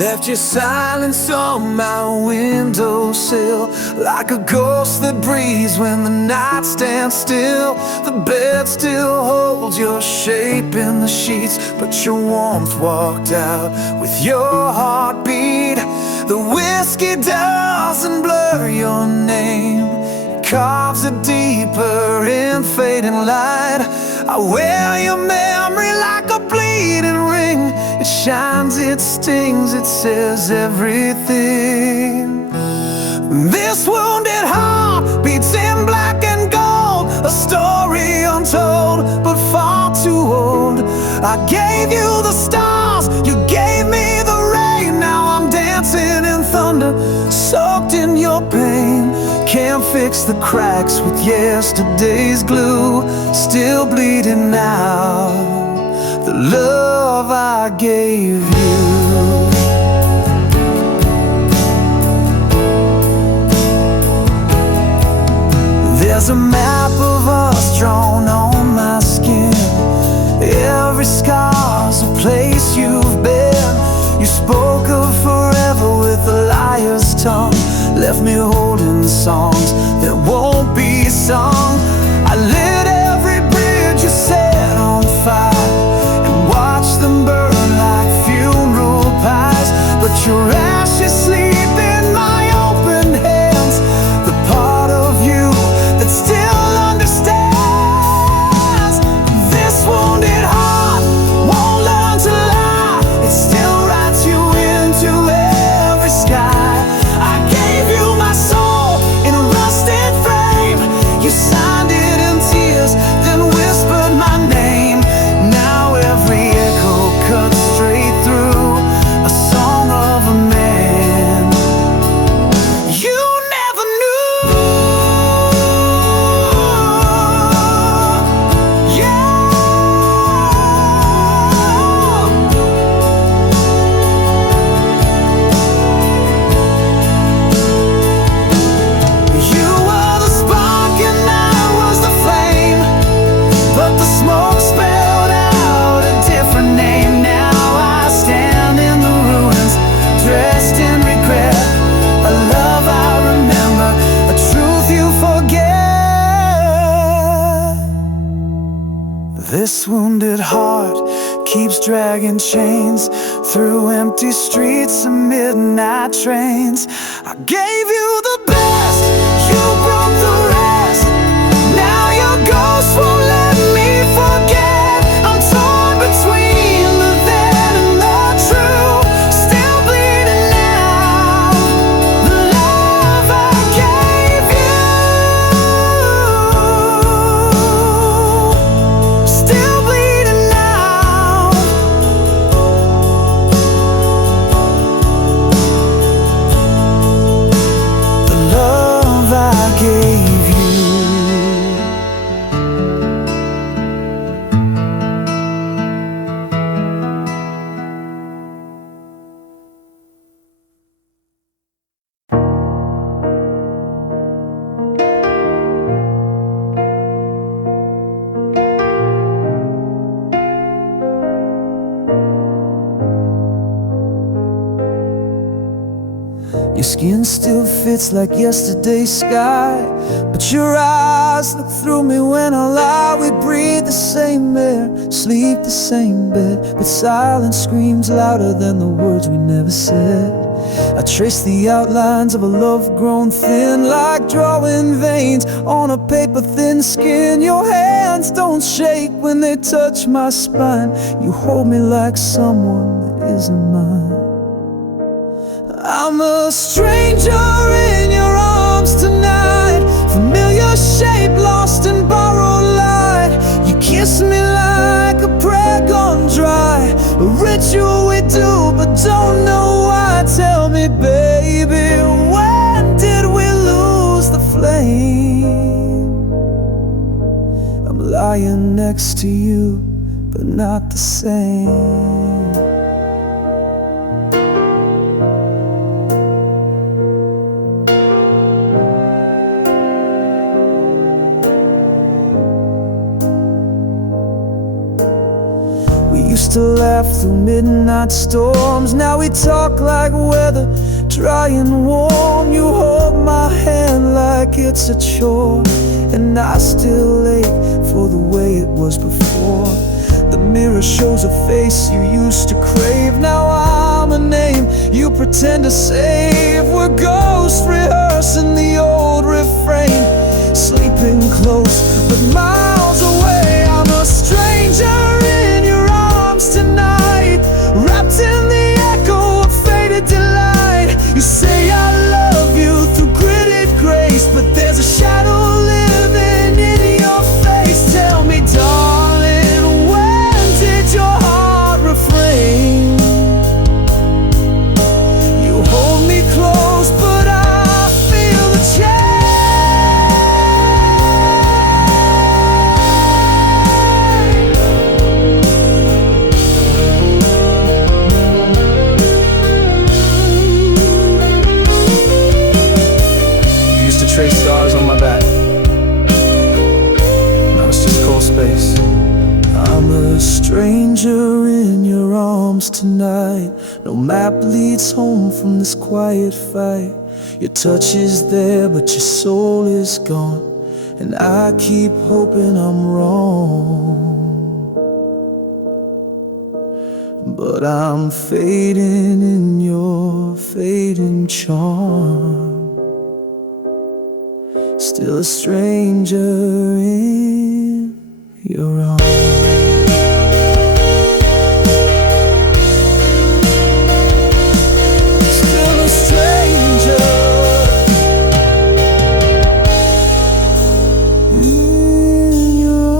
Left your silence on my windowsill, like a ghost that breathes when the night stands still. The bed still holds your shape in the sheets, but your warmth walked out with your heartbeat. The whiskey doesn't blur your name, it carves it deeper in fading light. I wear your memory like a bleeding ring. It shines, it stings, it says everything. This wounded heart beats in black and gold, a story untold, but far too old. I gave you the stars, you gave me the rain. Now I'm dancing in thunder, soaked in your pain. Can't fix the cracks with yesterday's glue, still bleeding now, the love I gave you. There's a map of us drawn on my skin. Every scar's a place you've been. You spoke of forever with a liar's tongue, left me holding songs that won't be sung. I lit every bridge you set on fire and watched them burn like funeral pies. But your ashes sleep in my open hands, the part of you that still understands. This wounded heart won't learn to lie, it still writes you into every sky. I gave you my soul in a rusted frame. You signed it in tears, then whispered my name. Now every echo cuts straight through a song of a man you never knew. Yeah. You were the spark and I was the flame, but the smoke spelled out a different name. Now I stand in the ruins, dressed in regret, a love I remember, a truth you forget. This wounded heart keeps dragging chains through empty streets and midnight trains. I gave you the best, you broke the rest. Now your ghost won't let me forget. I'm torn between the then and the true, still bleeding now, the love I gave you, still bleeding now. The love I gave you. Your skin still fits like yesterday's sky, but your eyes look through me when I lie. We breathe the same air, sleep the same bed, but silence screams louder than the words we never said. I trace the outlines of a love grown thin, like drawing veins on a paper thin skin. Your hands don't shake when they touch my spine. You hold me like someone that isn't mine. I'm a stranger in your arms tonight, familiar shape lost in borrowed light. You kiss me like a prayer gone dry, a ritual we do but don't know why. Tell me, baby, when did we lose the flame? I'm lying next to you, but not the same. used to laugh through midnight storms. Now we talk like weather, dry and warm. You hold my hand like it's a chore, and I still ache for the way it was before. The mirror shows a face you used to crave. Now I'm a name you pretend to save. We're ghosts rehearsing the old refrain, sleeping close but miles away. I'm a stranger in your arms tonight, wrapped in the echo of faded delight. You say I love you through gritted grace, but there's a shadow living in your face. Tell me, darling, when did your heart refrain? You hold me close, but I feel the change. Trace stars on my back, now it's just cold space. I'm a stranger in your arms tonight. No map leads home from this quiet fight. Your touch is there, but your soul is gone, and I keep hoping I'm wrong. But I'm fading in your fading charm, still a stranger in your arms. Still a stranger in your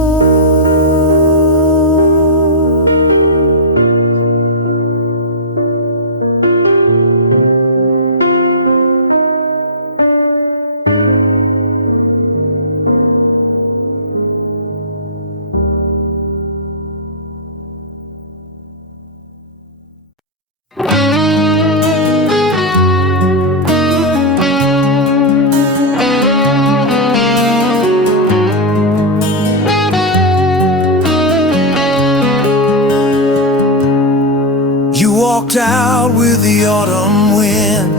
walked out with the autumn wind,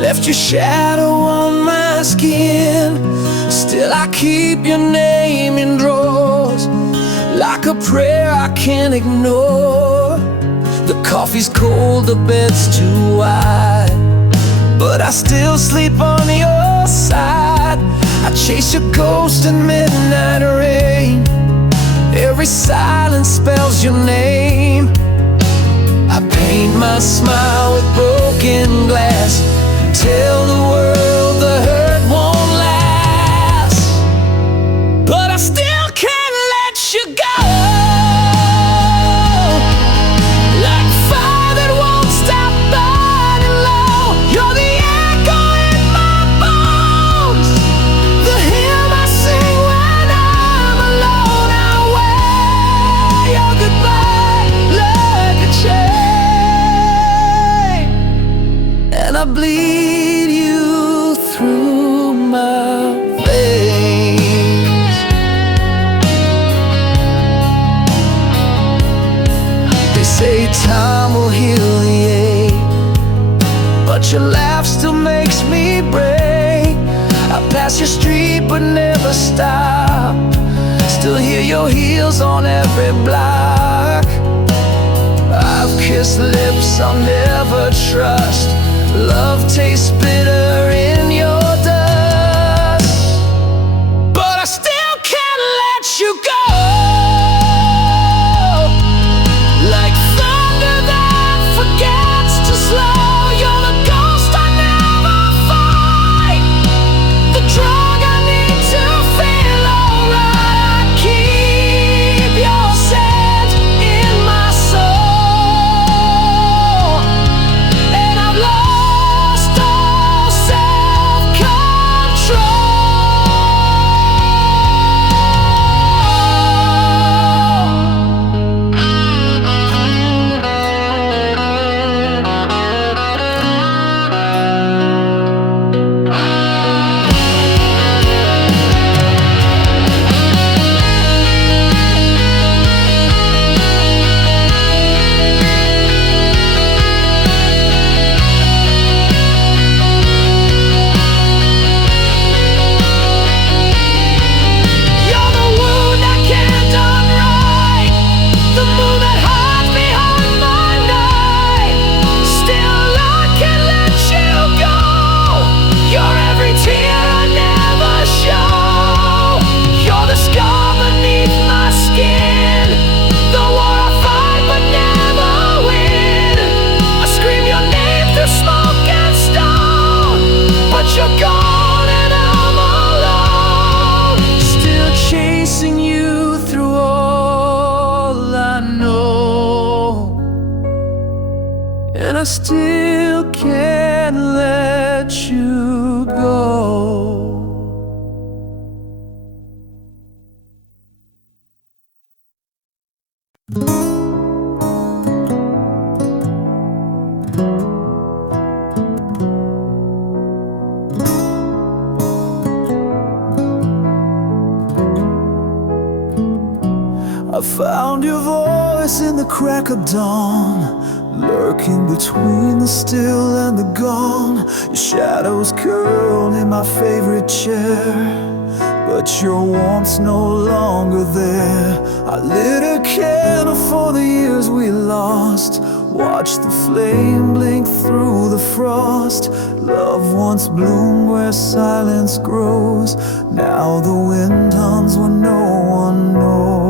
left your shadow on my skin. Still I keep your name in drawers, like a prayer I can't ignore. The coffee's cold, the bed's too wide, but I still sleep on your side. I chase your ghost in midnight rain, every silence spells your name. I paint my smile with broken glass, tell the world the hurt won't last. But I still can't let you go, like fire that won't stop burning low. You're the echo in my bones, the hymn I sing when I'm alone. I wear your goodbye like a chain, and I bleed you through my veins. They say time will heal the ache, but your laugh still makes me break. I pass your street but never stop, still hear your heels on every block. I've kissed lips I'll never trust, love tastes bitter in your dust. But I still can't let you go, like thunder that forgets to slow. You're the ghost I never fight, the drug I need to feel alright. I keep your scent in my soul, and I've lost all sense still can't let you go. I found your voice in the crack of dawn, lurking between the still and the gone. Your shadows curled in my favorite chair, but your warmth's no longer there. I lit a candle for the years we lost, watched the flame blink through the frost. Love once bloomed where silence grows, now the wind hums when no one knows.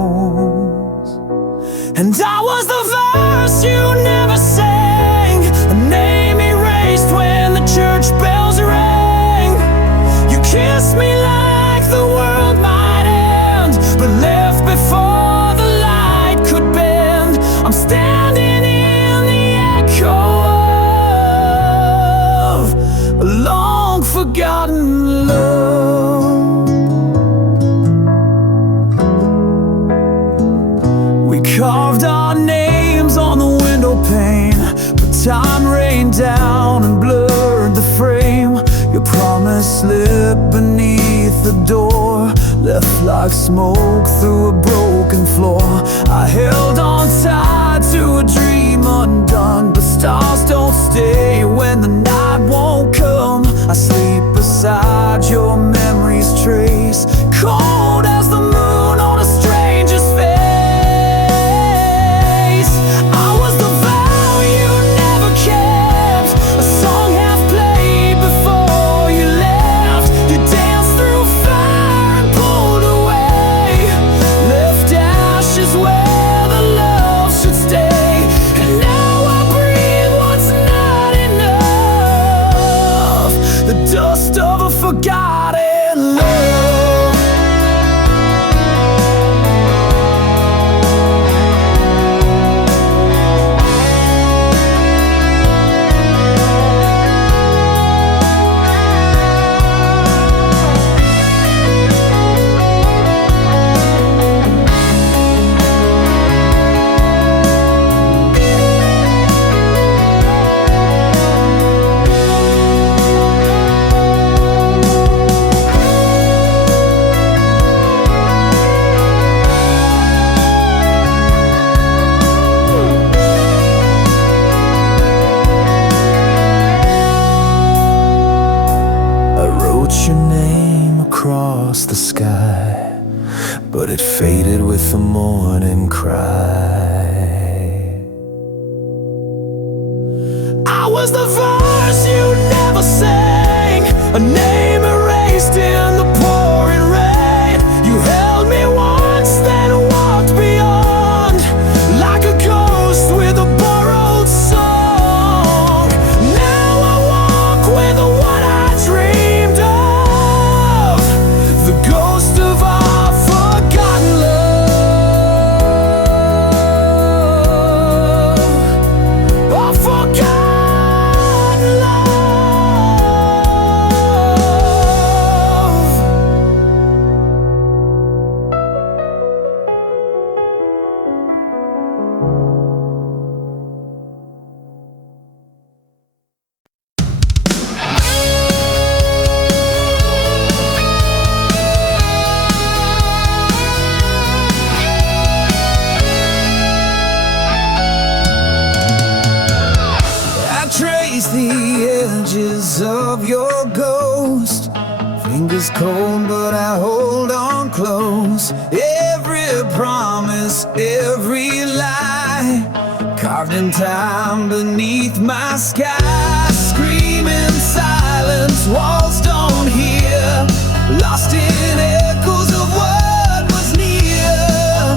And I was the verse you never sang, a name erased when the church bells rang. You kissed me like the world might end, but left before the light could bend. I'm standing in the echo of a long forgotten love. We carved our names on the window pane, but time rained down and blurred the frame. Your promise slipped beneath the door, left like smoke through a broken floor. I held on tight to a dream undone, but stars don't stay when the night won't come. I sleep beside your memory's trace, cold as the moon on a stranger's face. I was the vow you never kept, a song half played before you left. You danced through fire and pulled away, left ashes where the love should stay. And now I breathe what's not enough, the dust of a forgotten love. Your name across the sky, but it faded with the morning cry. I was the verse you never sang, a name erased in the pouring rain. You held me once, then walked beyond, like a ghost with a borrowed song. Now I walk with what I dreamed of, the ghost of our forgotten love, our forgotten love. I trace the edges of your ghost, fingers cold but I hold on close. Every promise, every lie, carved in time beneath my sky. Screaming silence, walls don't hear, lost in echoes of what was near.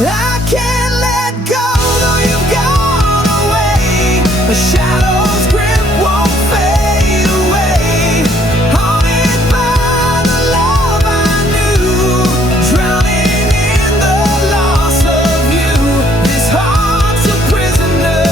I can't let go though you've gone away, the shadow's grip won't fade away. Haunted by the love I knew, drowning in the loss of you. This heart's a prisoner,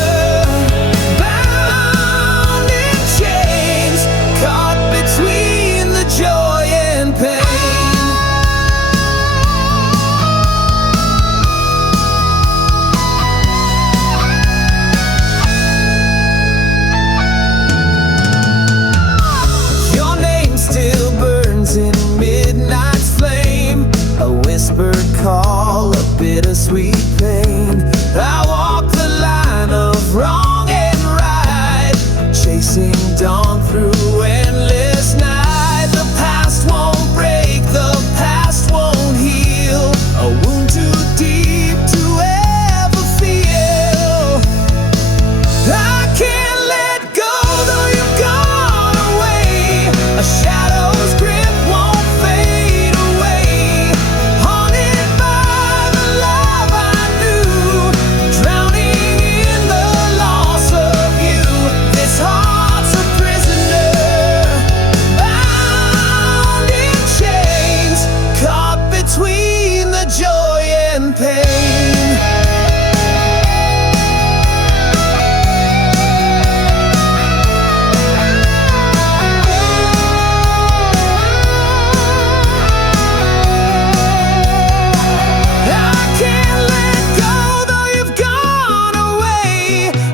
pain.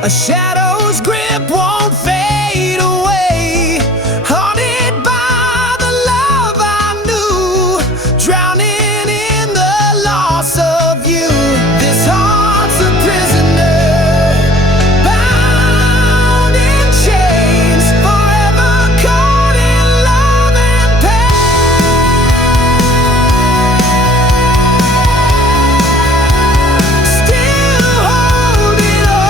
A shadow's grip won't fade away. Haunted by the love I knew, drowning in the loss of you. This heart's a prisoner, bound in chains, forever caught in love and pain. Still holding on.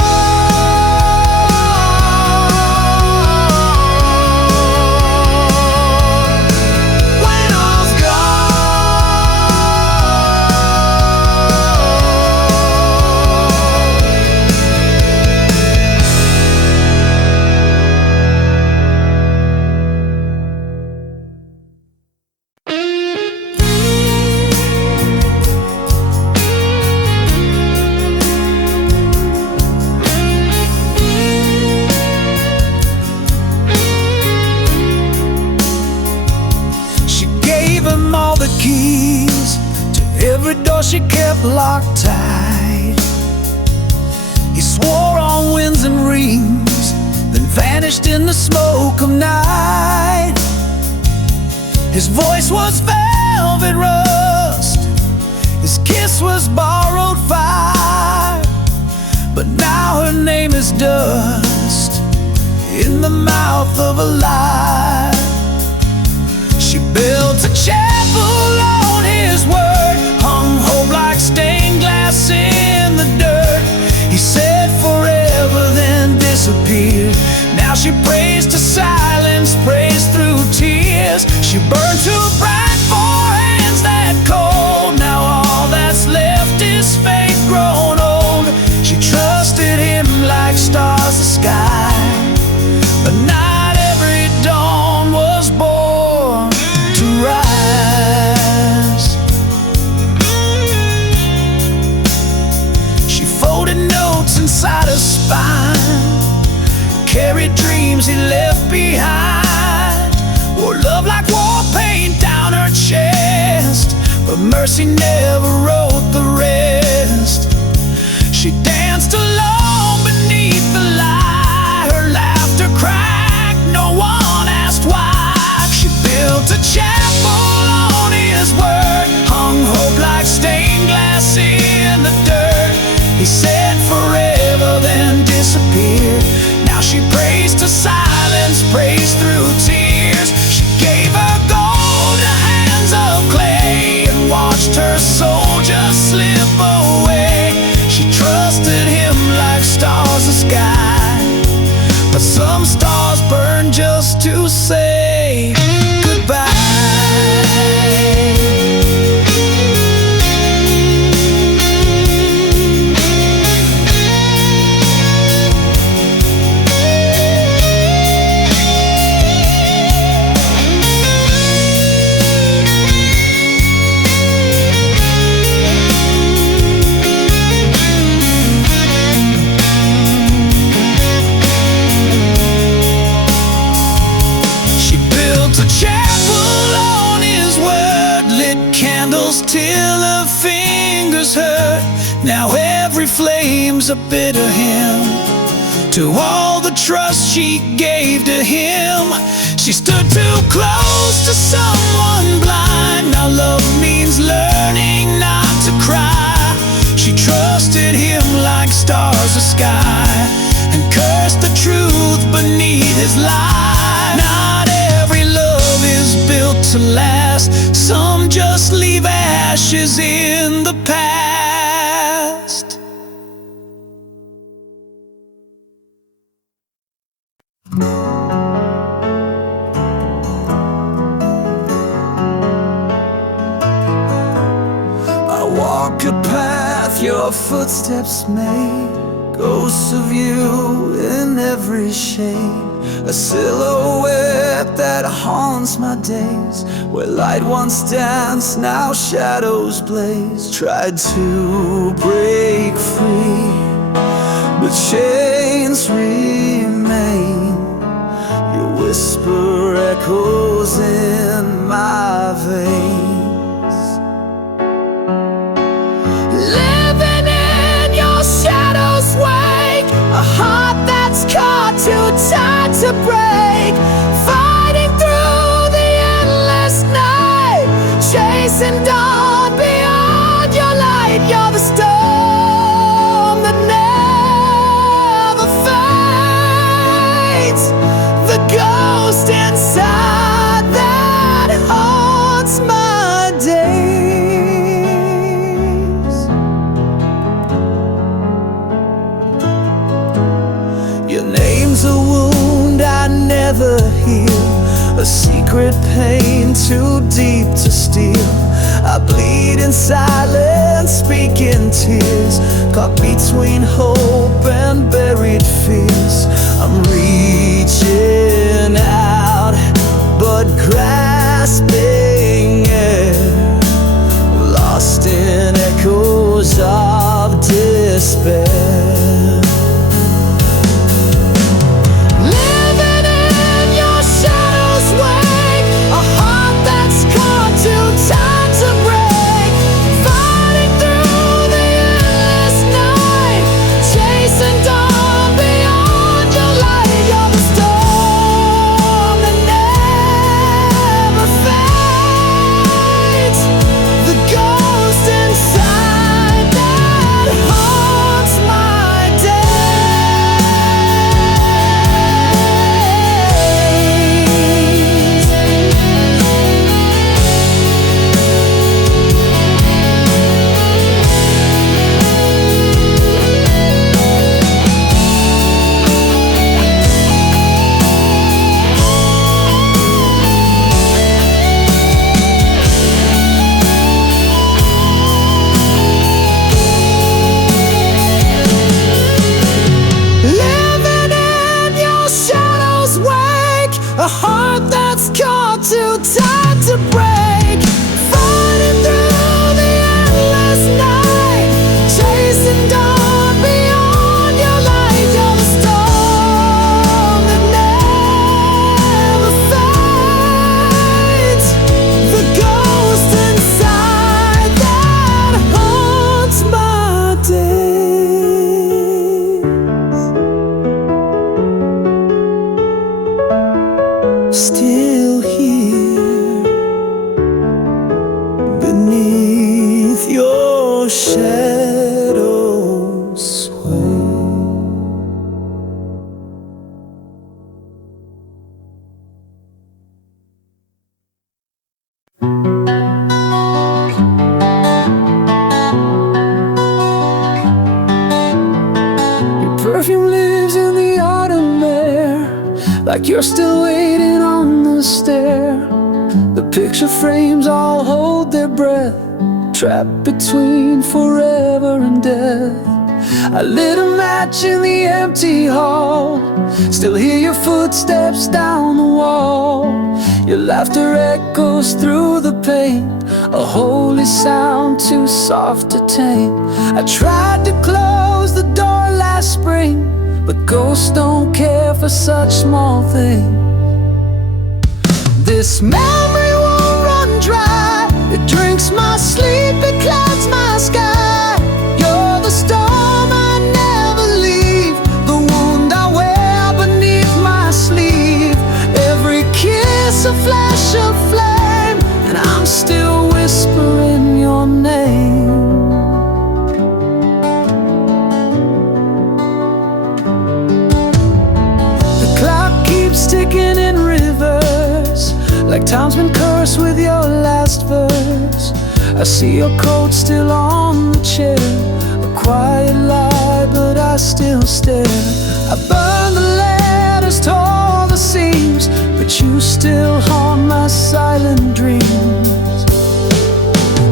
All the keys to every door she kept locked tight. He swore on winds and rings, then vanished in the smoke of night. His voice was velvet rust, his kiss was borrowed fire. But now her name is dust in the mouth of a lie. She built a chapel on his word, hung hope like stained glass in the dirt. He said forever, then disappeared. Now she prays to silence, prays through tears. She burned too bright for hands that cold. Now all that's left is faith grown old. She trusted him like stars the sky, but not every dawn was born to rise. She folded notes inside her spine, carried dreams he left behind, wore love like war paint down her chest, but mercy never wrote the rest. She danced alone beneath the light, her laughter cracked, no one asked why. She built a chapel on his word, hung hope like stained glass in the dirt. He said forever, then disappeared. Now she prays to silence, prays through tears. She gave her gold to hands of clay and watched her soul just slip away. She trusted him like stars the sky, but some stars burn just to say goodbye. Till her fingers hurt. Now every flame's a bit of him. To all the trust she gave to him, she stood too close to someone blind. Now love means learning not to cry. She trusted him like stars the sky, and cursed the truth beneath his lie. Not every love is built to last. Some just leave ashes in the past. I walk a path your footsteps made, Ghosts of you in every shade, a silhouette that haunts my days. Where light once danced, now shadows blaze. Tried to break free, but chains remain. Your whisper echoes in my veins. Living in your shadow's wake, a heart that's caught too tight to break. Fighting through the endless night, chasing dawn beyond your light. You're the storm that never fades, the ghost inside that haunts my days. Your name's a wound I never heal, a secret pain too deep to steal. I bleed in silence, speak in tears, caught between hope and buried fears. I'm reaching out, but grasping air, lost in echoes of despair. A heart that's caught too tight to break. Fighting through the endless night, chasing dawn beyond your light. You're the storm that never fades, the ghost inside that haunts my days. Still here beneath your shadows sway. Your perfume lives in the autumn air, like you're still waiting on the stair. The picture frames all hold their breath, trapped between forever and death. I lit a match in the empty hall, still hear your footsteps down the wall. Your laughter echoes through the pain, a holy sound too soft to tame. I tried to close the door last spring, but ghosts don't care for such small things. This memory won't run dry, it drinks my sleep, it clouds my sky. You're the storm I never leave, the wound I wear beneath my sleeve. Every kiss a flash of flame, and I'm still whispering your name. Ticking in reverse, like time's been cursed with your last verse. I see your coat still on the chair, a quiet lie, but I still stare. I burned the letters, tore the seams, but you still haunt my silent dreams.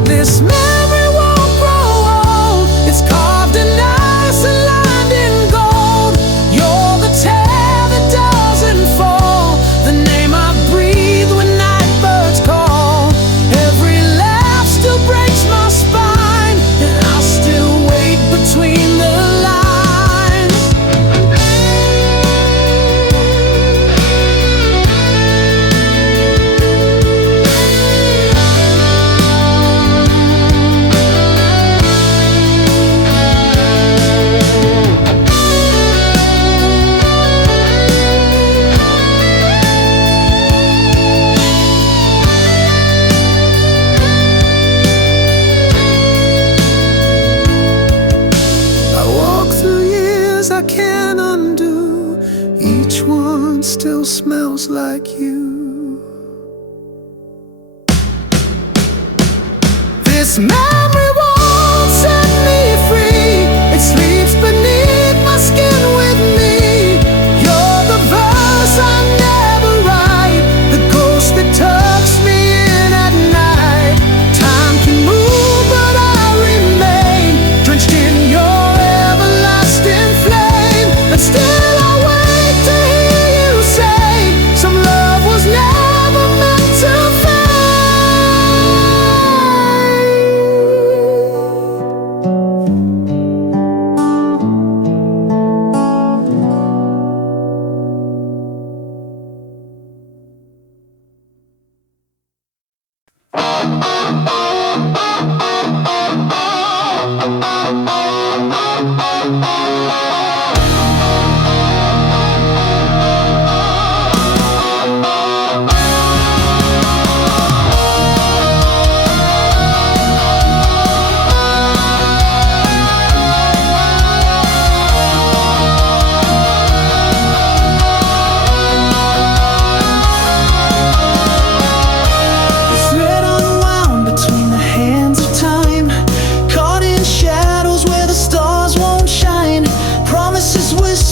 This memory won't grow old, it's carved in ice and lined in like you. This memory won't set me free. It sleeps beneath my skin with me. You're the verse I never write, the ghost that tucks me in at night. Time can move, but I remain drenched in your everlasting flame. And still I wait to hear you say, some love was never meant to fade.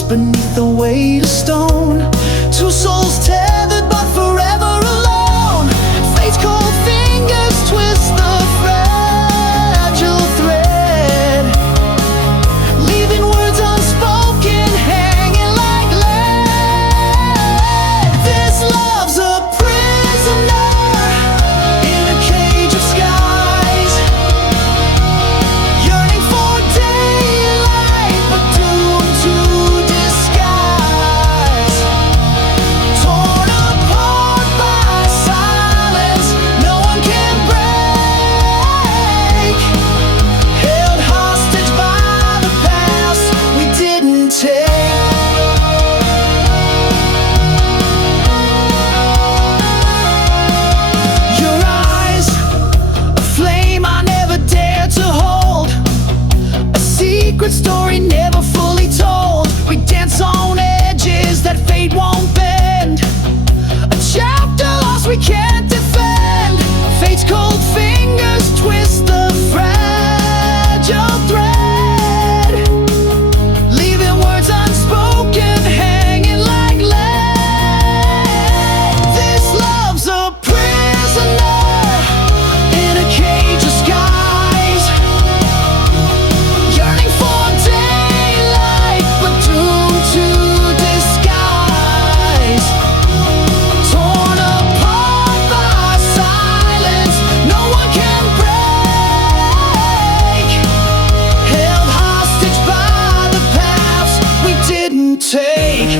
Beneath the weight of stone, two souls tethered but forever alone. Fate's cold fingers twist the fragile thread, leaving words unspoken hanging like lead. This love's a prisoner in a cage of skies, yearning for daylight but doomed to story never fully told. We dance on edges that fate won't bend, a chapter lost we can't defend. Fate's cold fingers twist the fragile thread, leaving words unspoken hanging like lead. This love's a prisoner in a cage of skies, yearning for daylight but doomed to disguise. Torn apart by silence no one can break, held hostage by the paths we didn't take.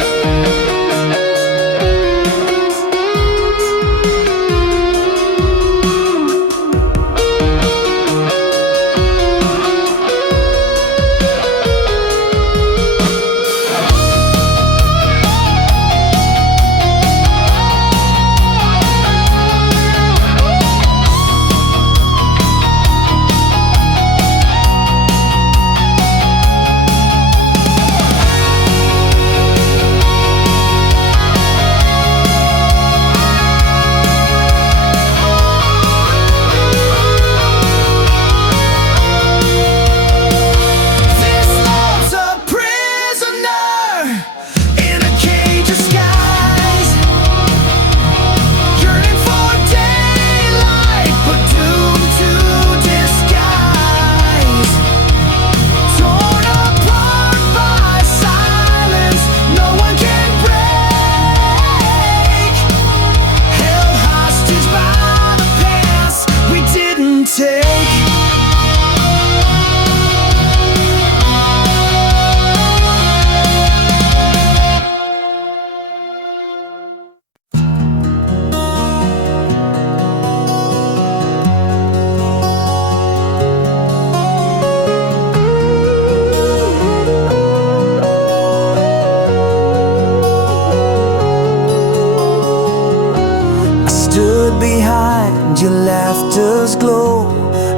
Your laughter's glow,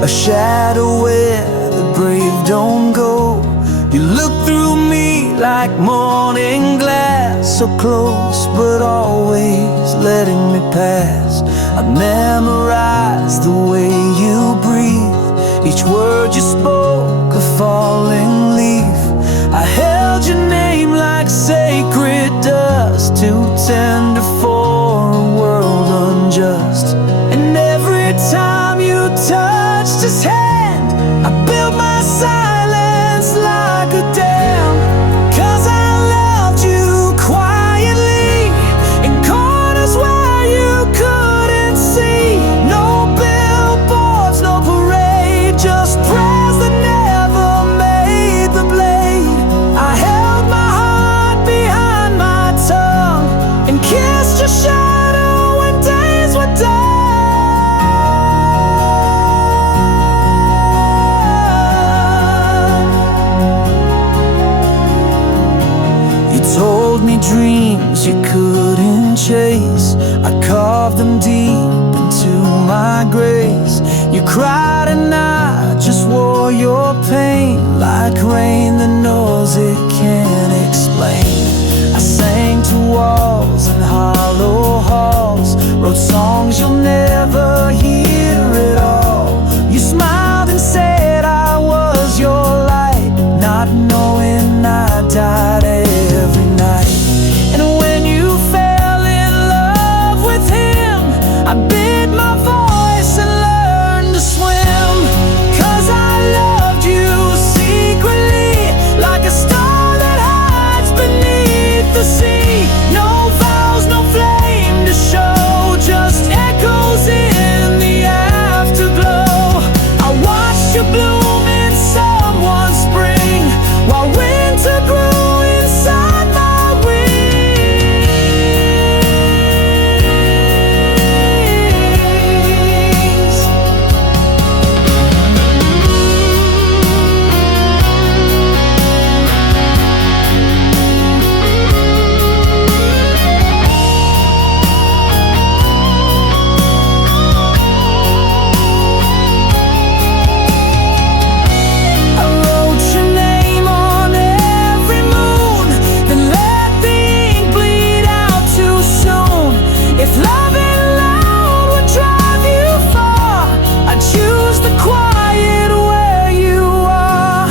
a shadow where the brave don't go. You look through me like morning glass, so close but always letting me pass. I memorized the way you breathe, each word you spoke a falling leaf. I held your name like sacred dust, too tender for a world unjust. And every time you touched his hand, I built my silence like a dam. 'Cause I loved you quietly in corners where you couldn't see. No billboards, no parade, just prayers that never made the blade. I held my heart behind my tongue and kissed your shadow when days were done. Told me dreams you couldn't chase, I carved them deep into my grace. You cried and I just wore your pain like rain that knows it can't explain. I sang to walls and hollow halls, wrote songs you'll never hear at all. You smiled and said I was your light, not knowing I died every night. And when you fell in love with him, I bit my voice and learned to swim. 'Cause I loved you secretly, like a star that hides beneath the sea. No vows, no flame to show, just echoes in the afterglow. I watched you bloom in someone's spring, while winter grew inside my wings. I wrote your name on every moon, then let the ink bleed out too soon. If loving loud would drive you far, I'd choose the quiet where you are.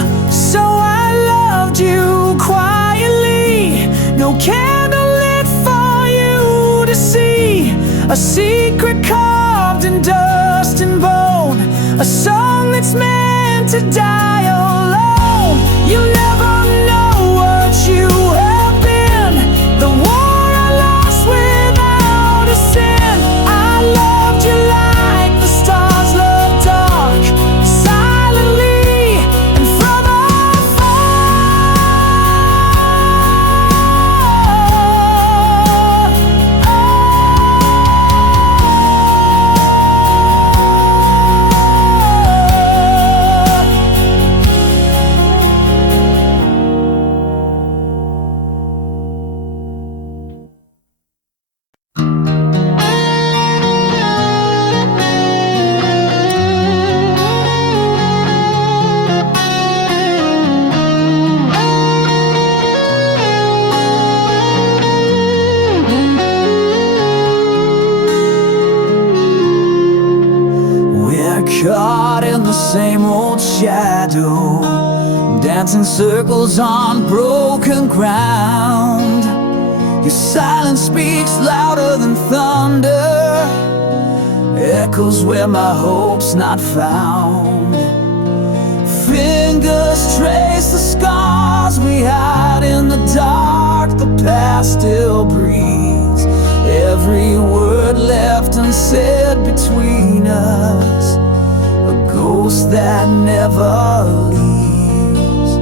So I loved you quietly, no candle lit for you to see. A secret carved in dust and bone, a song that's meant to die alone. You never know what you have been, the war I lost without a sin. I loved you like the stars love dark, silently and from caught in the same old shadow, dancing circles on broken ground. Your silence speaks louder than thunder, echoes where my hope's not found. Fingers trace the scars we hide in the dark, the past still breathes. Every word left unsaid between us, a ghost that never leaves.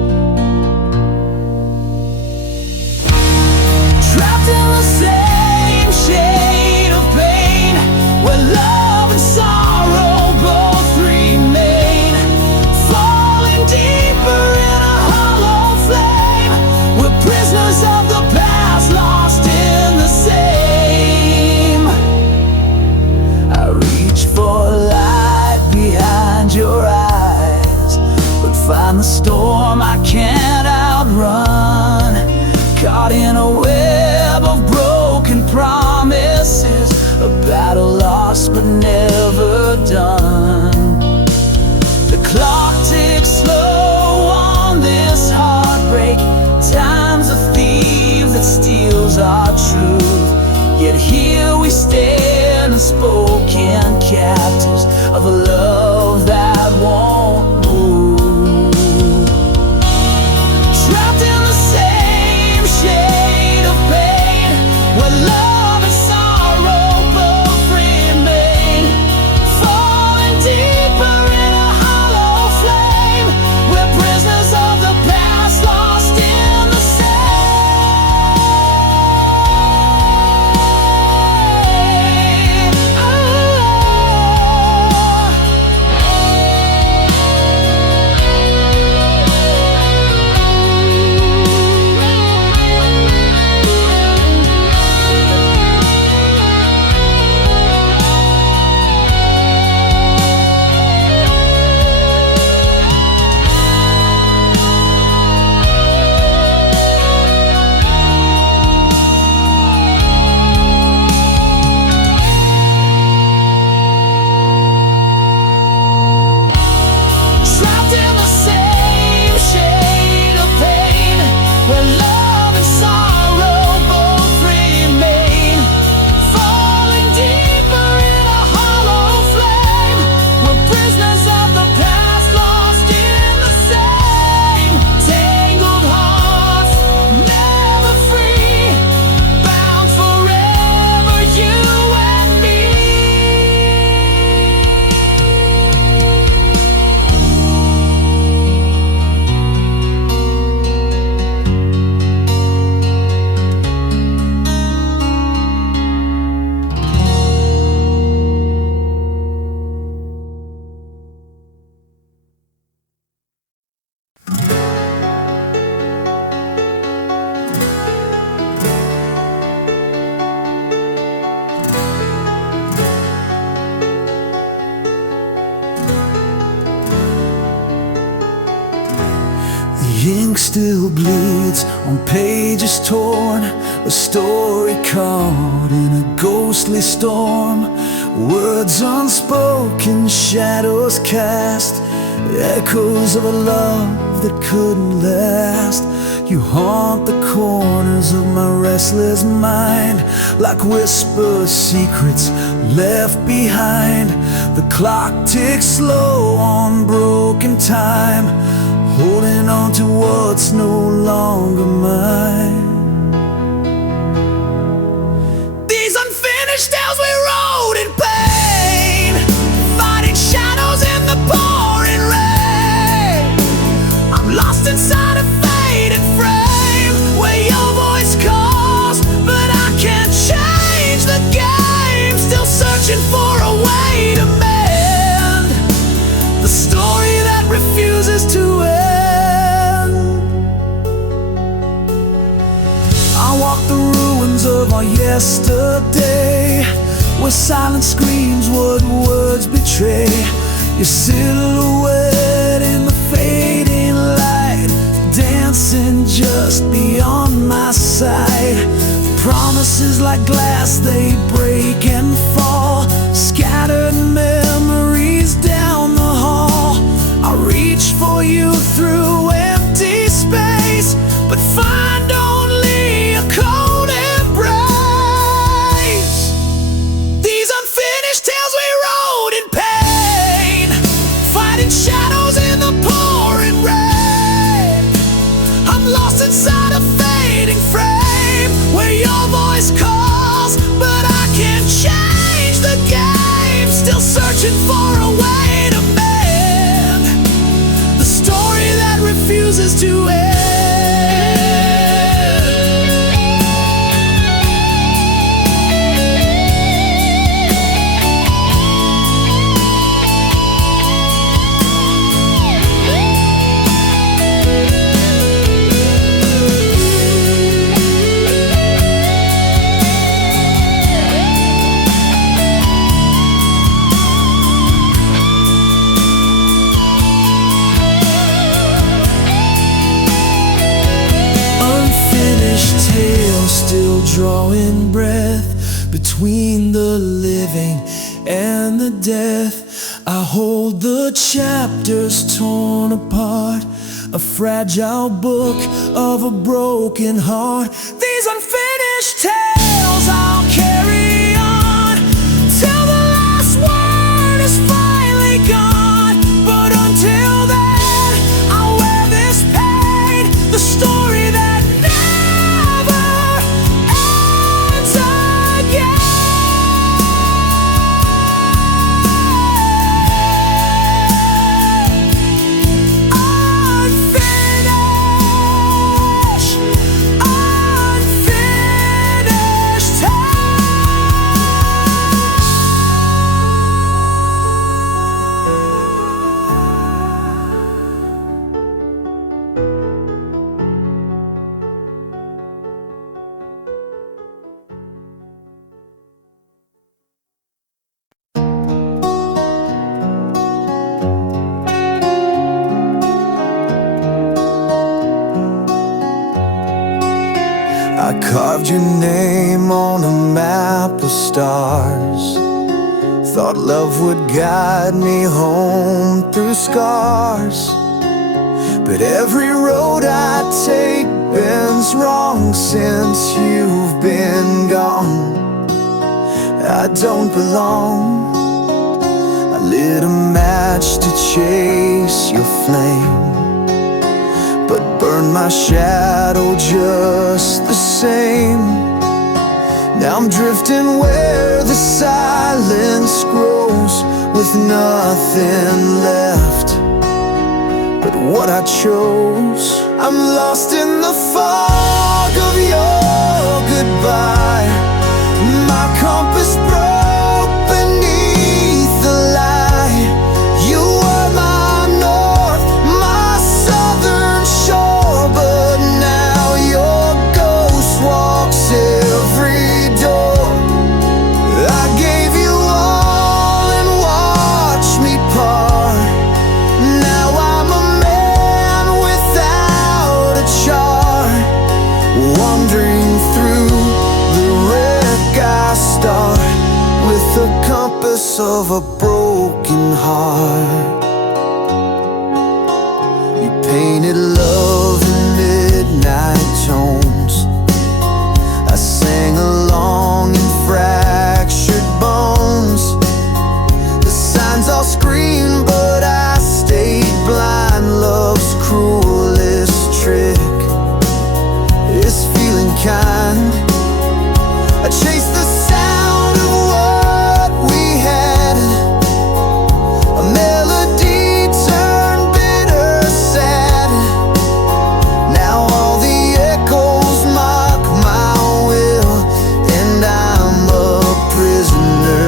Trapped in the same shade of pain, where love and sorrow both remain. Falling deeper in a hollow flame, we're prisoners of the past, lost in the same. I reach for light behind your eyes, but find the storm I can't outrun, caught in a web of broken promises, a battle lost but never done. The clock ticks slow on this heartbreak. Time's a thief that steals our truth, yet here we stand, unspoken captives of a love that won't move. Trapped in the same shade of pain, where love and sorrow both remain, falling deeper in a hollow flame. We're prisoners of the past, lost in the same. The ink still bleeds on pages torn, a story caught in a ghostly storm. Words unspoken, shadows cast, echoes of a love that couldn't last. You haunt the corners of my restless mind, like whispered secrets left behind. The clock ticks slow on broken time, holding on to what's no longer mine. These unfinished tales we wrote in pain, fighting shadows in the pouring rain. I'm lost inside a faded frame, where your voice calls, but I can't change the game. Still searching for a way to mend the story that refuses to end. I walk the ruins of our yesterday, where silence screams what words betray. Your silhouette in the fading light, dancing just beyond my sight. Promises like glass, they break and fall, scattered memories down the hall. I reach for you through empty space, but find only a cold embrace. These unfinished tales we wrote in pain, fighting shadows in the pouring rain. I'm lost inside a fading frame, where your voice calls, but I can't change the game. Still searching for a way to mend the story that refuses to end. drawing breath between the living and the death. I hold the chapters torn apart, a fragile book of a broken heart. These unfinished tales I'll carry on till the last word is finally gone. But until then, I'll wear this pain, the story that never ends again. I carved your name on a map of stars, thought love would guide me home through scars. But every road I take bends wrong since you've been gone. I don't belong. I lit a match to chase your flame, but burned my shadow just the same. Now I'm drifting where the silence grows, with nothing left but what I chose. I'm lost in the fog of your goodbye. My compass broke beneath the light. You were my north, my southern shore, but now your ghost walks every door. I gave you all and watched me part. Now I'm a man without a chart, wandering through the wreck I start, with the compass of a broken heart. You painted love in midnight tones. I sang along in fractured bones. The signs all screamed, but I stayed blind. Love's cruelest trick is feeling kind. I chased the sound of what we had, a melody turned bitter sad. Now all the echoes mock my will, and I'm a prisoner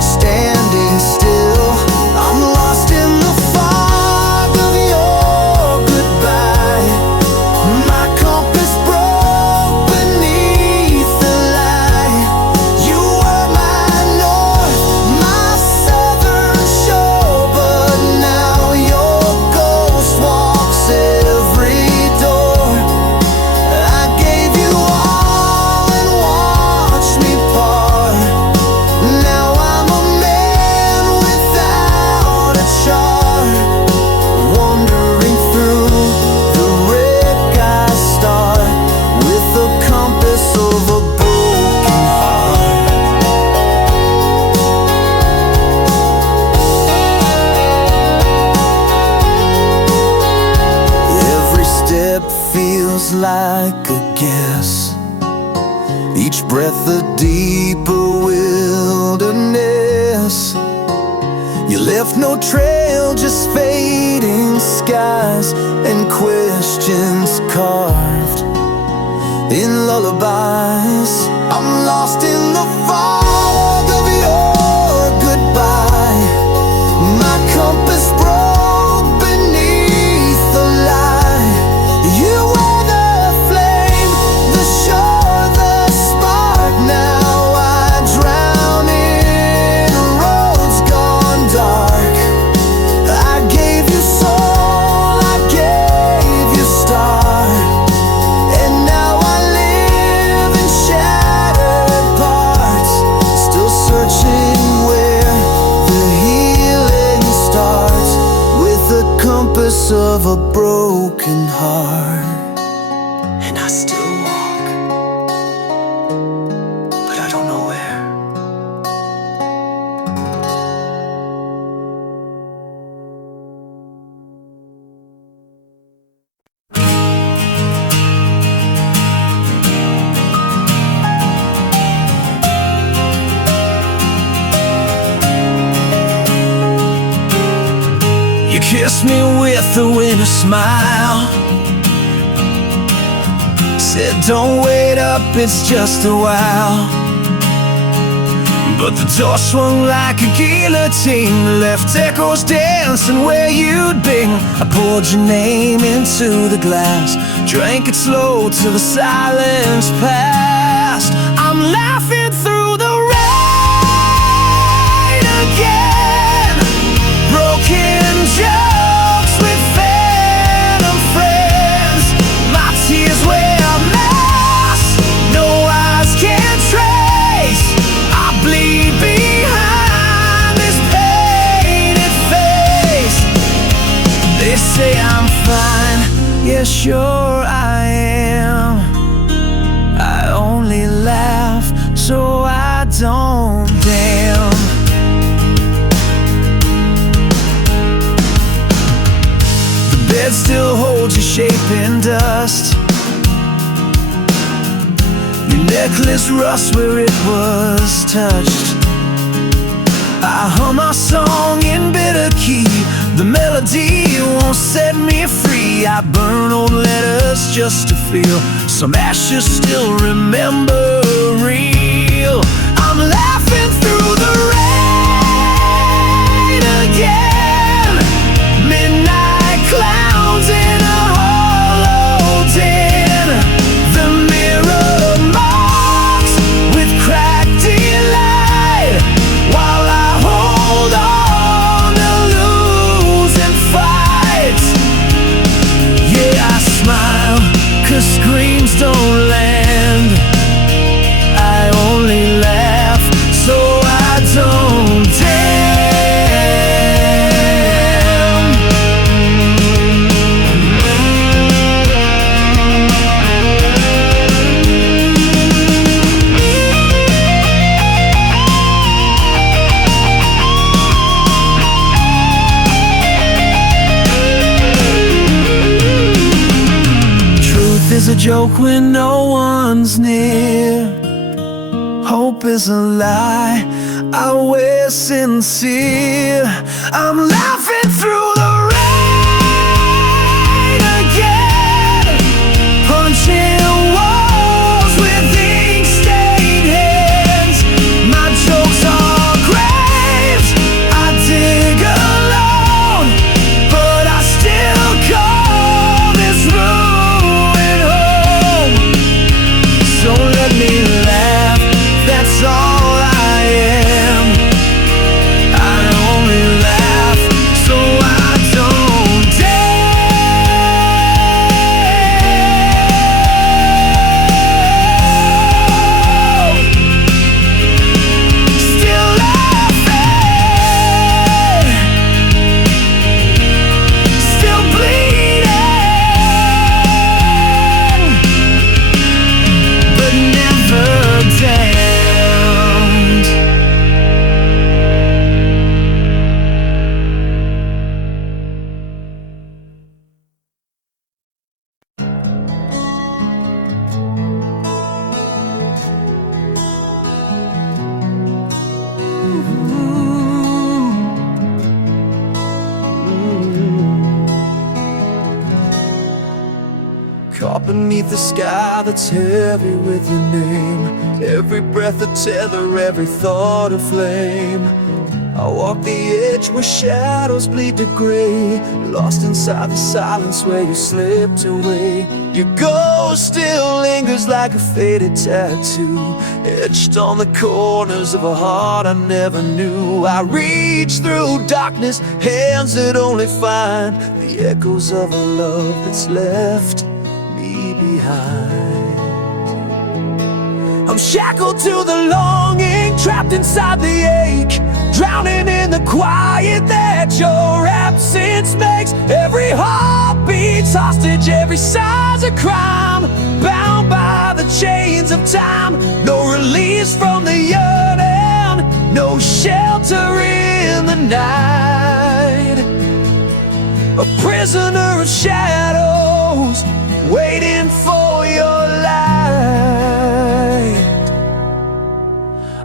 standing still. I'm lost in the fog of your goodbye. My compass broke beneath the light. You were my north, my southern shore, but now your ghost walks every door. I gave you all and watched me part. Now I'm a man without a chart, wandering through the wreck I start, with the compass of a broken heart. Every step feels like a guess, each breath a deeper wilderness. You left no trail, just fading skies and questions carved in lullabies. I'm lost in the fog of your goodbye. My compass broke beneath the light. You were the flame, the shore, the spark. Now I drown in roads gone dark. I gave you soul, I gave you star, and now I live in shadow. canvas of a broken heart. And I still walk, but I don't know where. You kissed me with a winter smile, said don't wait up, it's just a while. But the door swung like a guillotine, left echoes dancing where you'd been. I poured your name into the glass, drank it slow till the silence passed. I'm laughing through the rain again, broken jokes with phantom friends. My tears wear masks no eyes can trace. I bleed behind this painted face. They say I'm fine, yeah sure I am. I only laugh so I don't damn. Bed still holds your shape in dust, your necklace rust where it was touched. I hum our song in bitter key, the melody won't set me free. I burn old letters just to feel some ashes still remember real. I'm laughing through the rain again, midnight clouds in a hollow tin. The mirror marks with cracked delight, while I hold on to losing fights. Yeah, I smile, 'cause screams don't land. I only laugh so I don't damn. Truth is a joke when no one's near. Hope is a lie, I wear sincere. I'm laughing through the rain again, punching walls with ink-stained hands. My jokes are graves I dig alone, but I still call this ruin home. So let me laugh, that's all I am. I only laugh so I don't damn. Still laughing, still bleeding, but never damned. Caught beneath the sky that's heavy with your name, every breath a tether, every thought a flame. I walk the edge where shadows bleed to gray, lost inside the silence where you slipped away. Your ghost still lingers like a faded tattoo, etched on the corners of a heart I never knew. I reach through darkness, hands that only find the echoes of a love that's left me behind. I'm shackled to the longing, trapped inside the ache, drowning in the quiet that your absence makes. Every hostage, every size a crime, bound by the chains of time. No release from the yearning, no shelter in the night. A prisoner of shadows, waiting for your light.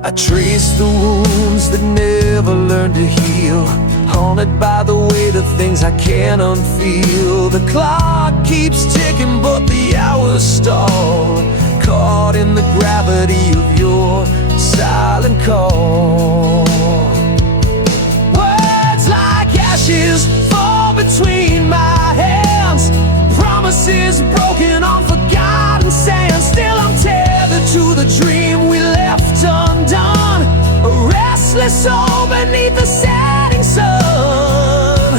I trace the wounds that never learned to heal, haunted by the weight of things I can't unfeel. The clock keeps ticking but the hours stall, caught in the gravity of your silent call. Words like ashes fall between my hands, promises broken on forgotten sand. Still I'm tethered to the dream we left undone, a restless soul beneath the setting sun.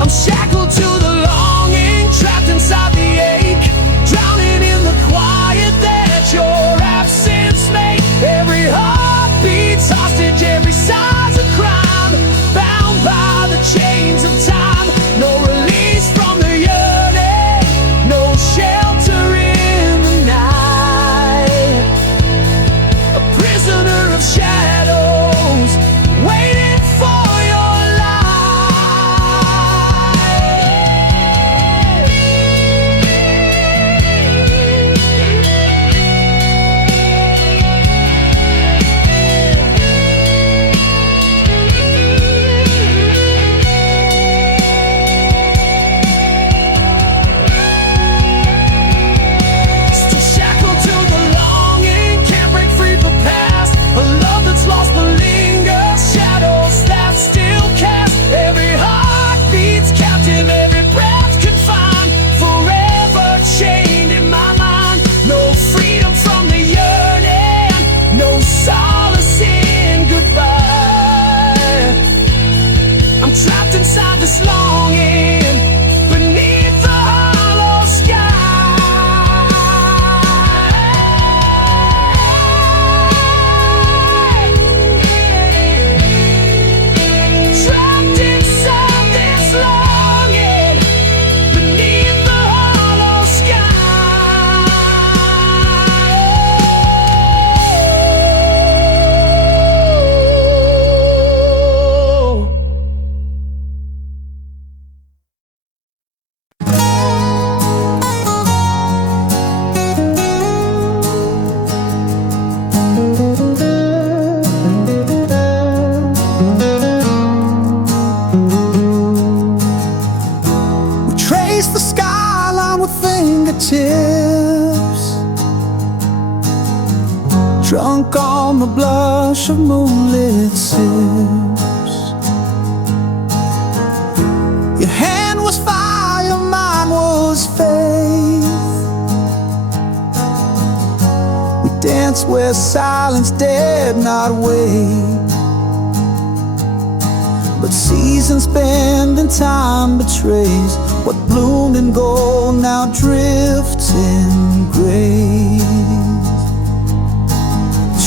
I'm shackled to the longing, trapped inside the ache, drowning in the quiet that your absence makes. Every heart beats hostage, every size a crime, bound by the chains of time. No release from the yearning, no shelter in the night. A prisoner of shadows, waiting for your lost the lingers, shadows that still cast. Every heart beats captive, every breath confined, forever chained in my mind. No freedom from the yearning, no solace in goodbye. I'm trapped inside this longing, beneath the hollow sky. The skyline with fingertips, drunk on the blush of moonlit sips. Your hand was fire, mine was faith. We danced where silence dared not wait, but seasons bend and time betrays. What bloomed in gold now drifts in grace.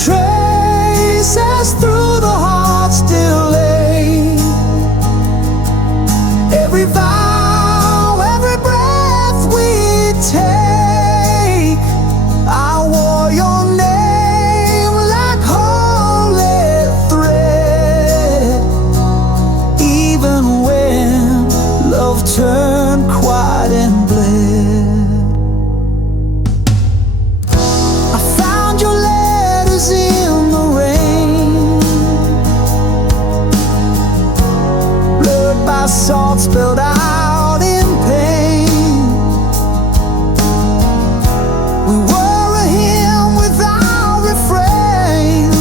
Traces through the heart still lay. Every vow, every breath we take, I wore your name like holy thread. Even when love turned quiet and bled, I found your letters in the rain, blurred by salt spilled out in pain. We were a hymn without refrain.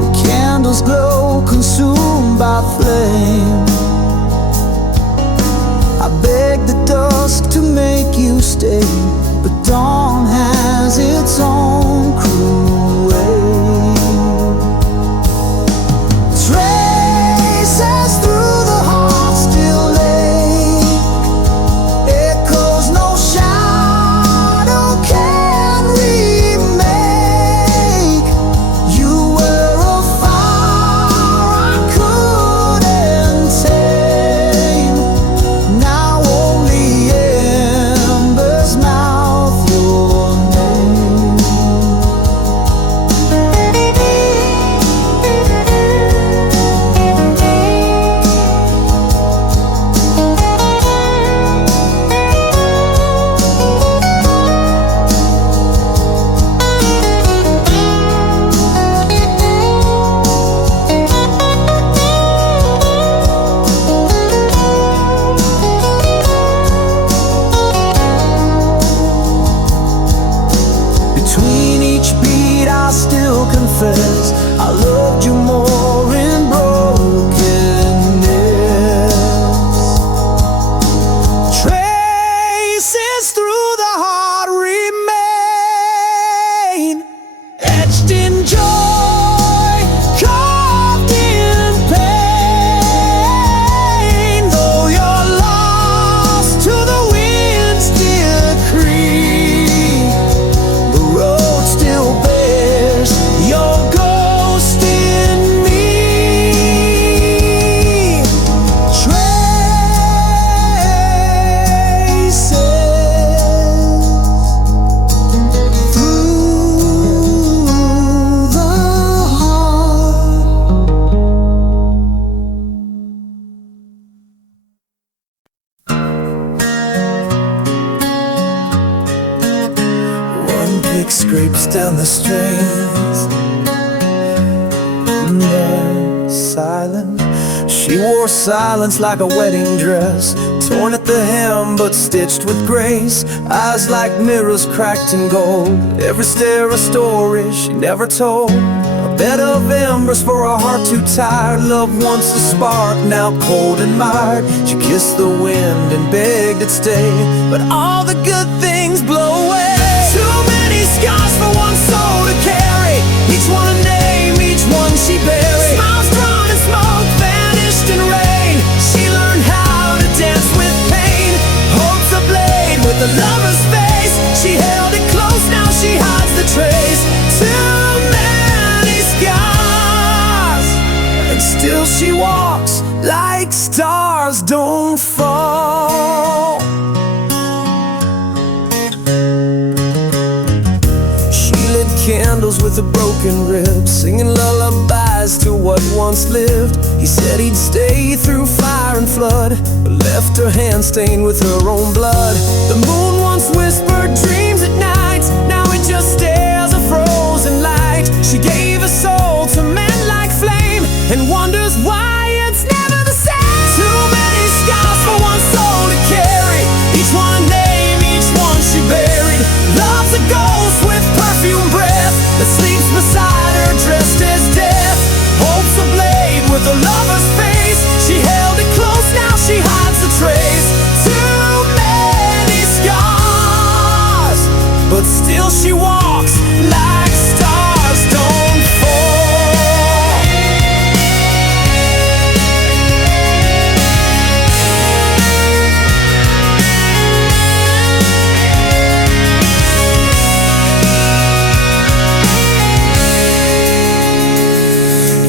The candles glow, consumed by flame. I begged the dusk to make you stay, but dawn has its own cruel way. Traces through the heart still lay, echoes no shadow can remake. You were a fire I couldn't take. scrapes down the strings. And then silent, she wore silence like a wedding dress, torn at the hem but stitched with grace. Eyes like mirrors cracked in gold, every stare a story she never told. A bed of embers for a heart too tired. Love once a spark, now cold and mired. She kissed the wind and begged it stay, but all the good things blow away. Too many scars for one soul to carry, each one a name, each one she buried. Smiles drawn in smoke, vanished in rain. She learned how to dance with pain. Holds a blade with a lover's face. She held it close, now she hides the trace. Too many scars, and still she walks like stars don't fall. She lit candles with a broken rib, singing lullabies to what once lived. He said he'd stay through fire and flood, but left her hand stained with her own blood. The moon once whispered dreams at night, now it just stares a frozen light. She gave her soul to men like flame, and wonders why it's never the same. Too many scars for one soul to carry, each one a name, each one she buried. Love's a ghost with perfume breath that sleeps beside her dressed as death. Holds a blade with a lover's face. She held it close, now she hides the trace. Too many scars, but still she walks like stars don't fall.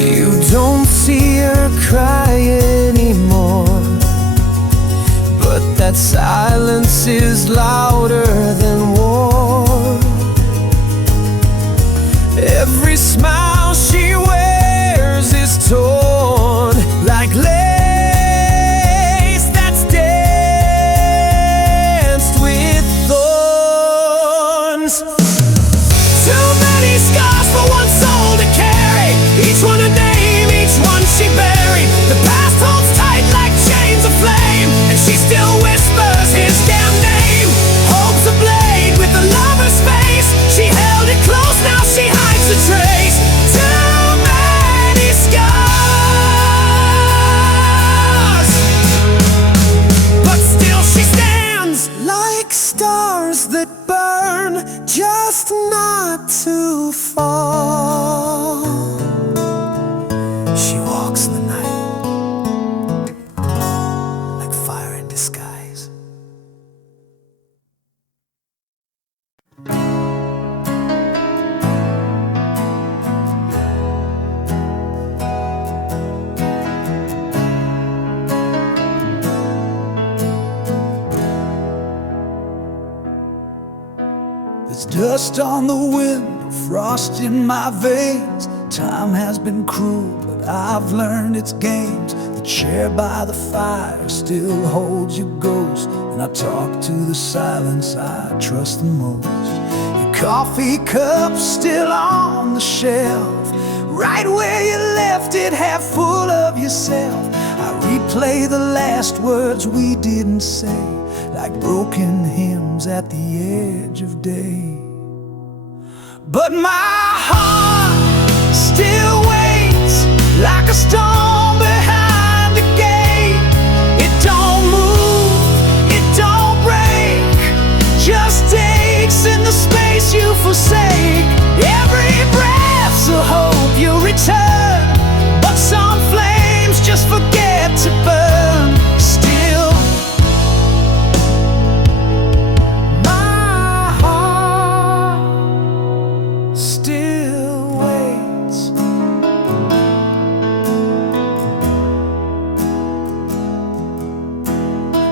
You don't see her cry anymore, but that silence is louder than war. Every smile she wears is torn like lace that's danced with thorns. Too many scars for one soul to carry, each one a name, each one she buried. The past holds tight like chains of flame, and she still whispers his damn name. Holds a blade with a lover's face. She held it close, now she hides the trace. Too many scars, but still she stands like stars that burn, just not to fall. She walks in the night like fire in disguise. There's dust on the wind, frost in my veins. Time has been cruel, but I've learned its games. The chair by the fire still holds your ghost, and I talk to the silence I trust the most. Your coffee cup's still on the shelf, right where you left it, half full of yourself. I replay the last words we didn't say, like broken hymns at the edge of day. But my heart still waits like a storm behind the gate. It don't move, it don't break, just aches in the space you forsake. Every breath's a hope you'll return, but some flames just forget to burn. Still, my heart still waits.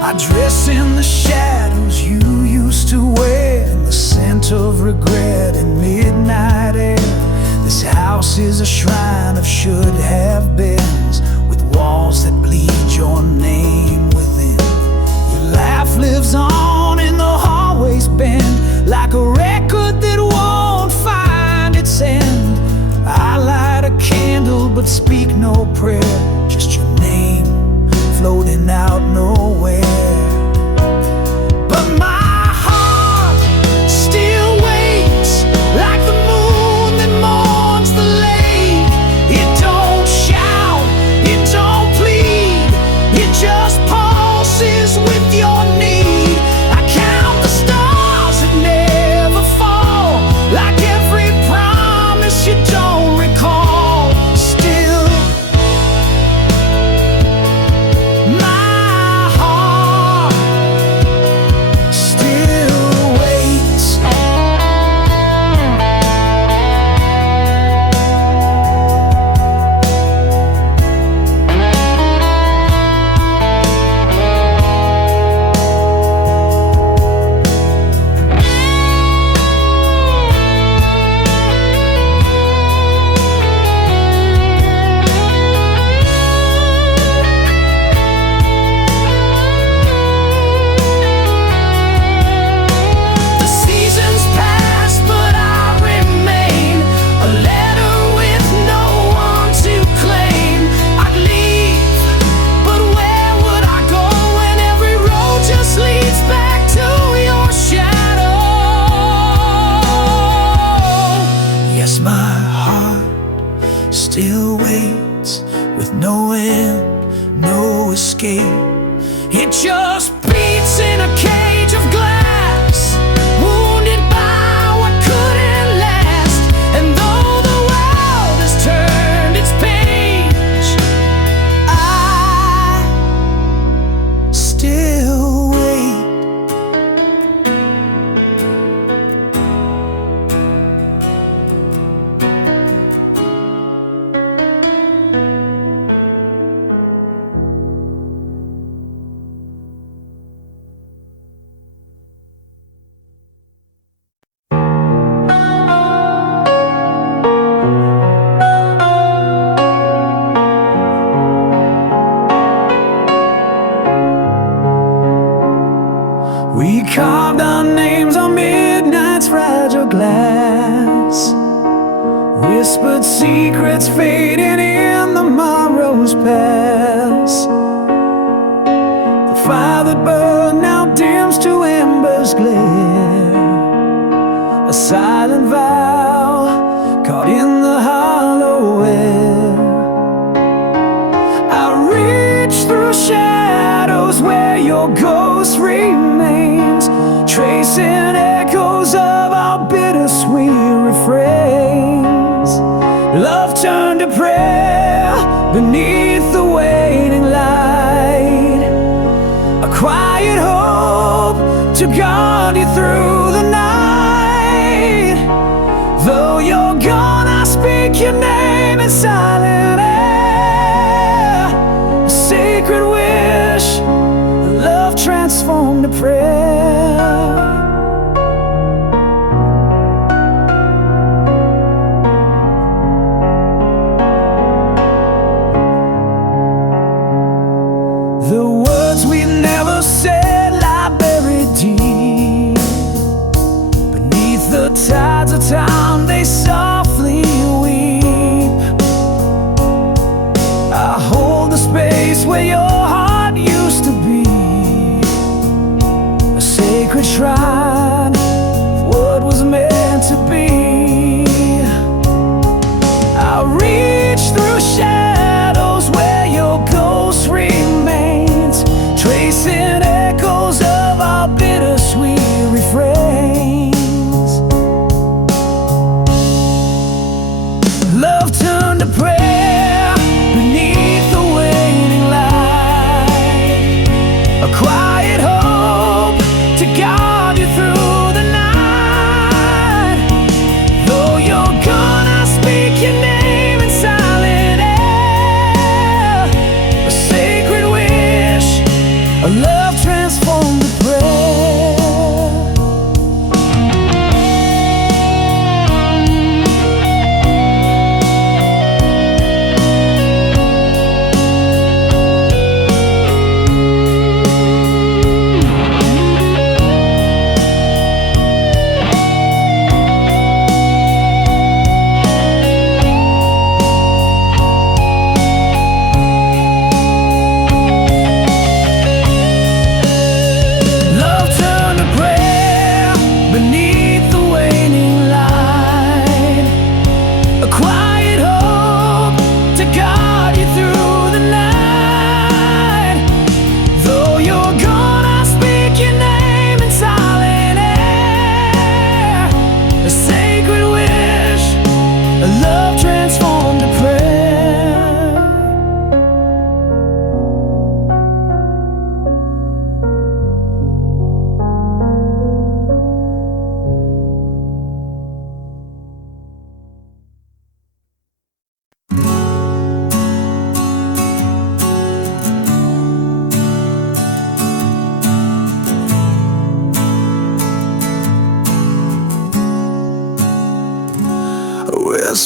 I dress in the shadows you used to wear, and the scent of regret in midnight air. This house is a shrine of should have beens, with walls that bleed your name within. Your laugh lives on in the hallways bend, like a record that won't out nowhere. But my heart still waits like the moon that mourns the lake. It don't shout, it don't plead, it just pulses with your need. I count the stars that never fall, like every promise you don't recall. Still, my heart still waits. The seasons pass, but I remain a letter with no one to claim. I'd leave, but where would I go when every road just leads back to your shadow? Yes, my heart still waits with no end, no escape. It just beats in a cage of glass, wounded by what couldn't last. And though the world has turned its page, I still wait. We carved our names on midnight's fragile glass, whispered secrets fading in the morrow's pass. The fire that burned now dims to embers glare, a silent vow caught in the hollow air. I reach through shadows where your ghost remains, tracing echoes of our bittersweet refrains. Love turned to prayer beneath the waiting light, a quiet hope to guard you through the night. Though you're gone, I speak your name in silent air, a sacred wish, love transformed to prayer. The words we never said lie buried deep beneath the tides of time, they softly weep. I hold the space where your heart used to be, a sacred shrine of what was meant to be. I reach through shadows where your ghost remains, tracing echoes of our bittersweet refrains. Love turned to prayer beneath the waiting light, a quiet hope to guide you through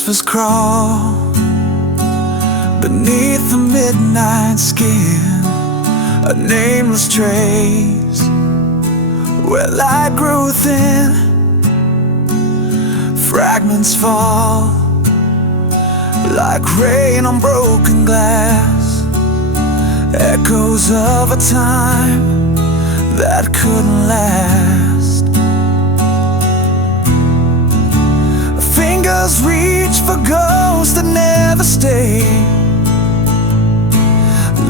whispers crawl beneath the midnight skin, a nameless trace where light grew thin. Fragments fall like rain on broken glass, echoes of a time that couldn't last. Fingers reach for ghosts that never stay,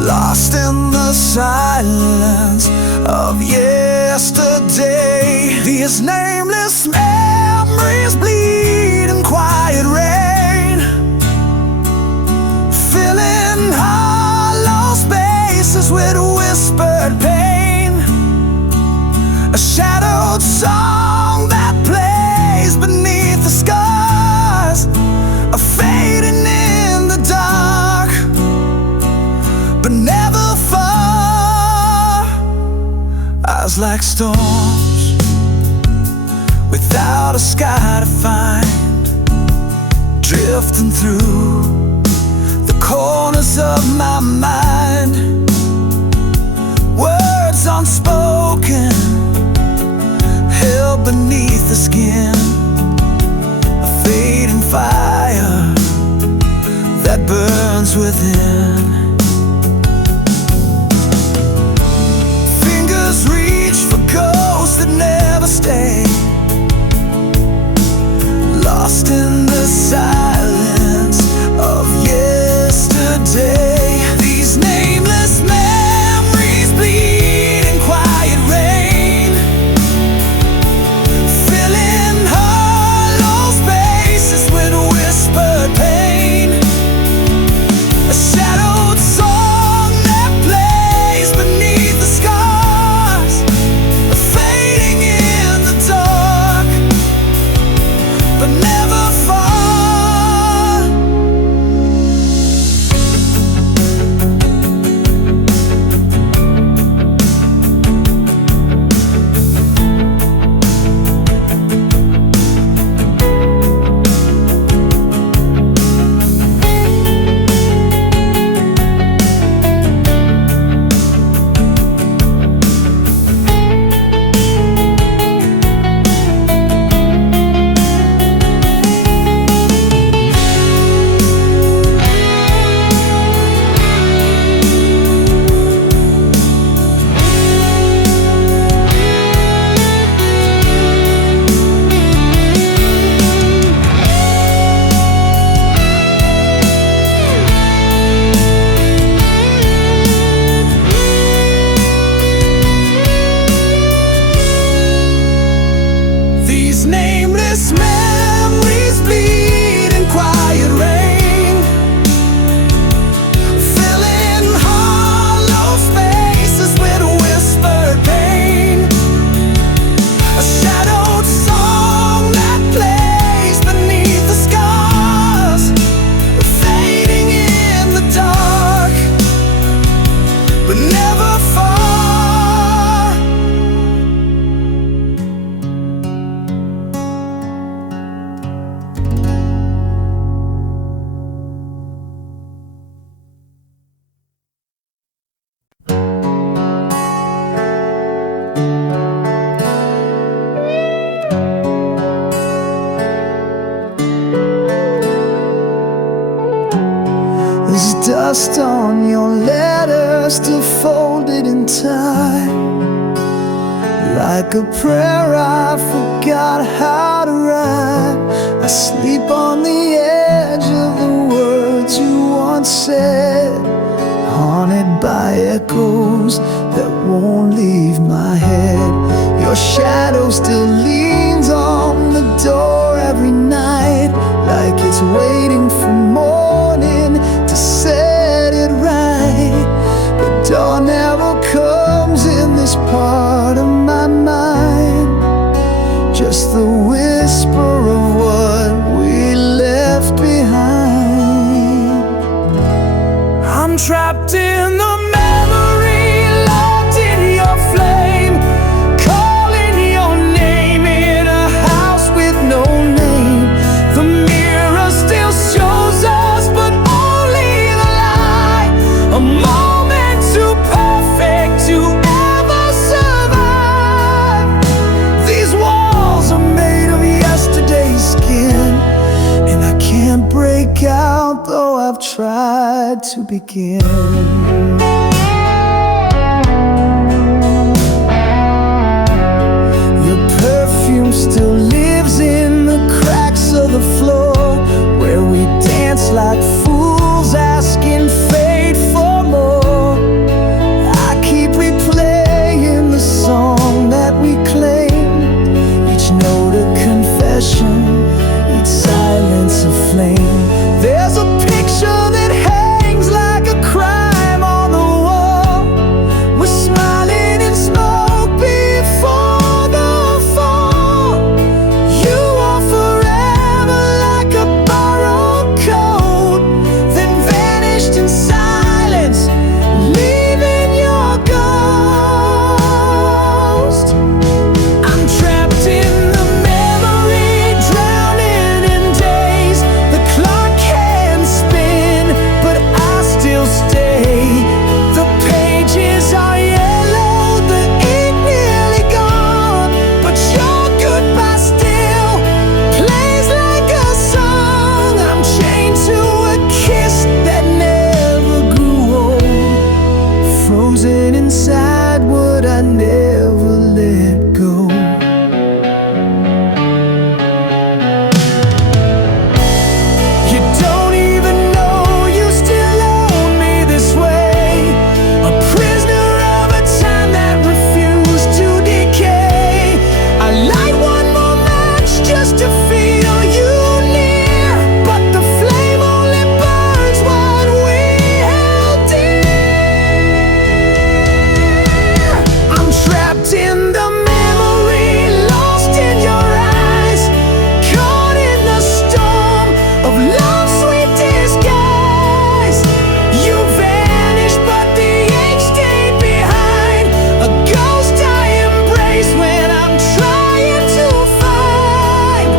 lost in the silence of yesterday. These nameless memories bleed in quiet rain, filling hollow spaces with whispered pain. A shadowed song that plays beneath the scars, a fading in the dark, but never far. Eyes like storms without a sky to find, drifting through the corners of my mind. Words unspoken, held beneath the skin, a fading fire that burns within. Fingers reach for ghosts that never stay, lost in the silence of yesterday. These nameless memories bleed in quiet rain, filling hollow spaces with whispered pain. A shadowed song that plays beneath the scars, fading in the dark, but never far. These nameless memories bleed in quiet rain, filling hollow spaces with whispered pain. A shadowed song that plays beneath the scars, fading in the dark, but never far. There's dust on your letter, still folded in time, like a prayer I forgot how to write. I sleep on the edge of the words you once said, haunted by echoes that won't leave my head. Your shadow still leans on the door every night, like it's waiting for morning to set it right. But dawn never comes in this part of my mind, just the whisper of what we left behind. I'm trapped in the memory, locked in your flame, calling your name in a house with no name. The mirror still tried to begin. Your perfume still lives in the cracks of the floor, where we dance like fools, asking fate for more. I keep replaying the song that we claimed, each note a confession, each silence a flame. There's a picture that hangs like a crime on the wall. We're smiling in smoke before the fall. You are forever like a borrowed coat, then vanished in silence, leaving your ghost. I'm trapped in the memory, drowning in days. The clock can spin, but I still stay. The pages are yellow, the ink nearly gone, but your goodbye still plays like a song. I'm chained to a kiss that never grew old, frozen inside what I never let go. You don't even know you still own me this way, a prisoner of a time that refused to decay. I light one more match just to feel you near, but the flame only burns what we held dear. I'm trapped in the memory, lost in your eyes, caught in the storm of love's sweet disguise. You vanished, but the ink stayed behind, a ghost I embrace when I'm trying to find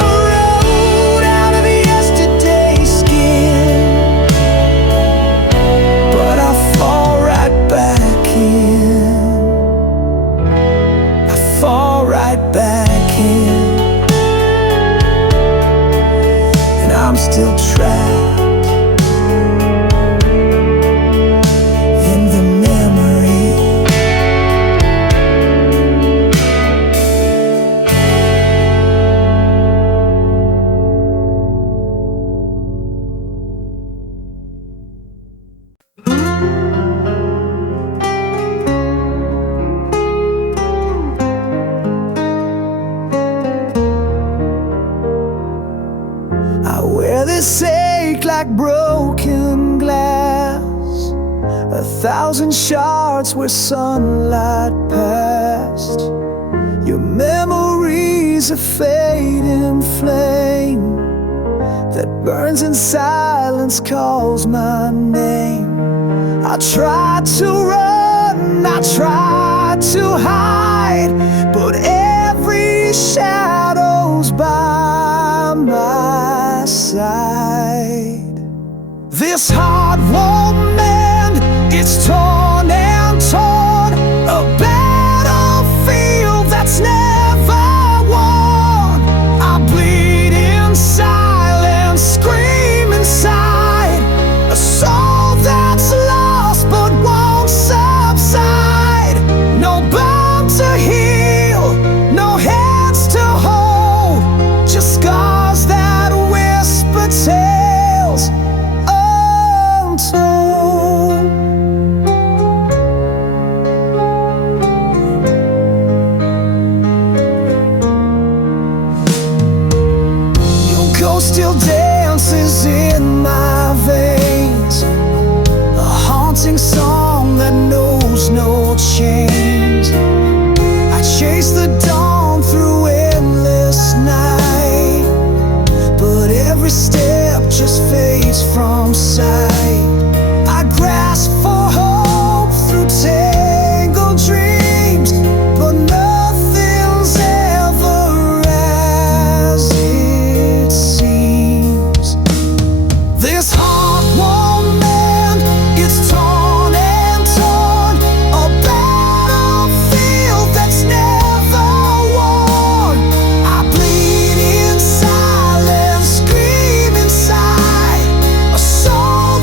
a road out of yesterday's skin. But I fall right back in, I fall right back in, and I'm still trapped in the memory. I wear this ache like broken glass, 1,000 shards where sunlight passed. Your memory's a fading flame that burns in silence, calls my name. I tried to run, I tried to hide, but every shadow's by my side. This heart won't mend, it's torn and torn, a battlefield that's never won. I bleed in silence, scream inside, a soul that's lost but won't subside. No bond to heal, no hands to hold, just scars that whisper tales untold. Your ghost still dances in my veins, a haunting song that knows no change. I chase the dawn through endless night, but every step just fades from sight. I grasp for hope through tangled dreams, but nothing's ever as it seems. This heart won't mend, it's torn and torn, a battlefield that's never won. I bleed in silence, scream inside, a soul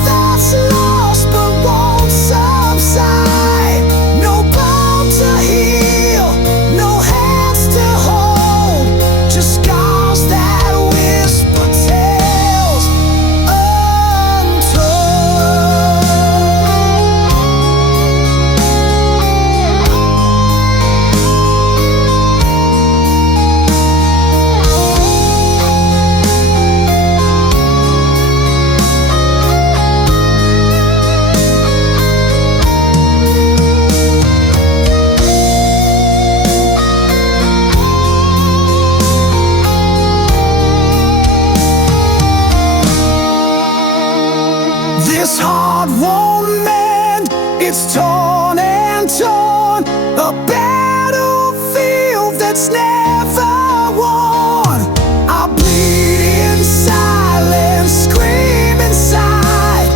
It's torn and torn, a battlefield that's never won. I bleed in silence, scream inside,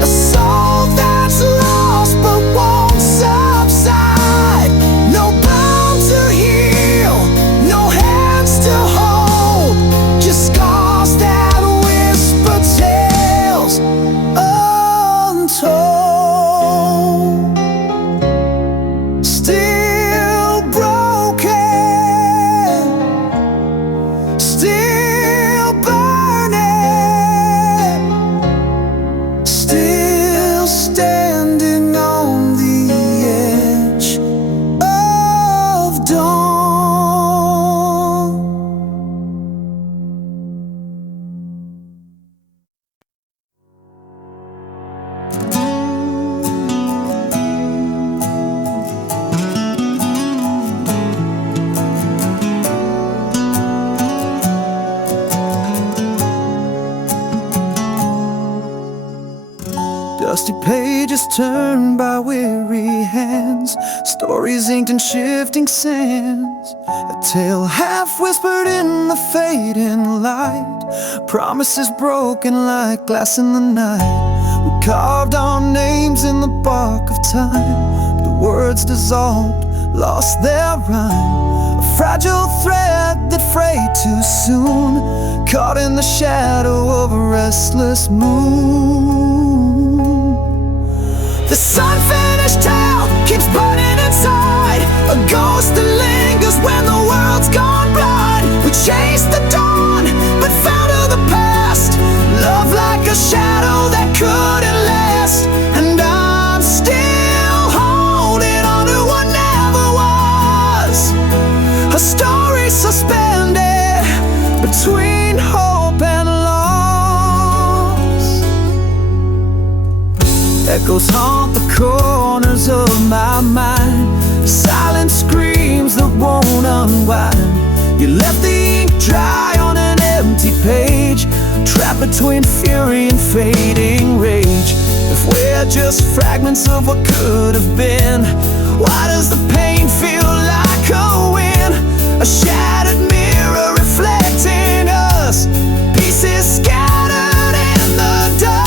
a soul that's lost but won't subside. No bound to heal, no hands to hold, just scars that whisper tales untold. Still broken, still burning, still standing on the edge of dawn. Dusty pages turned by weary hands, stories inked in shifting sands, a tale half whispered in the fading light, promises broken like glass in the night. We carved our names in the bark of time, the words dissolved, lost their rhyme, a fragile thread that frayed too soon, caught in the shadow of a restless moon. This unfinished tale keeps burning inside, a ghost that lingers when the world's gone blind. We chased the dawn, but found to the past, love like a shadow that couldn't last. And I'm still holding on to what never was, a story suspended between hope and loss. Echoes haunt the corners of my mind, silent screams that won't unwind. You left the ink dry on an empty page, trapped between fury and fading rage. If we're just fragments of what could have been, why does the pain feel like a win? A shattered mirror reflecting us, pieces scattered in the dust.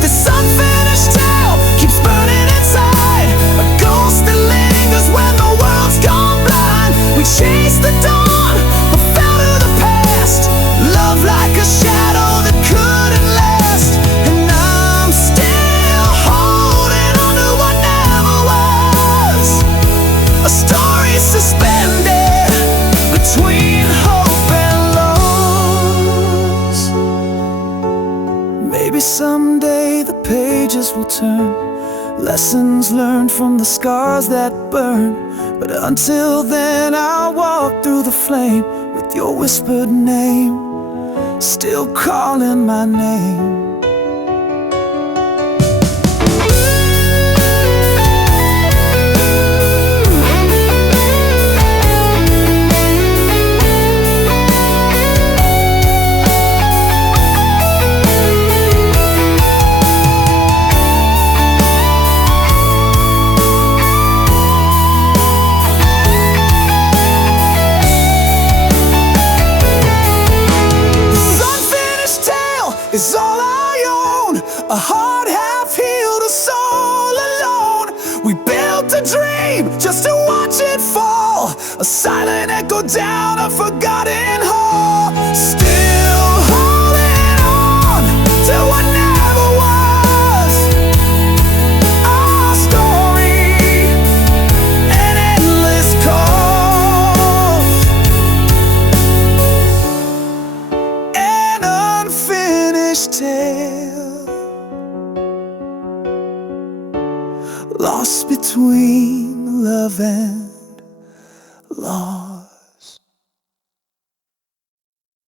This unfinished tale keeps burning inside, a ghost that lingers when the world's gone blind. We chased the dawn, but fell to the past, love like a shadow that couldn't last. And I'm still holding on to what never was, a story suspended between hope and loss. Maybe someday the pages will turn, lessons learned from the scars that burn. But until then I'll walk through the flame with your whispered name still calling my name. Is all I own, a heart half healed, a soul alone. We built a dream just to watch it fall, a silent echo down a forgotten hall. Still holding on to what never was, our story, an endless cause, an unfinished tale, lost between love and loss.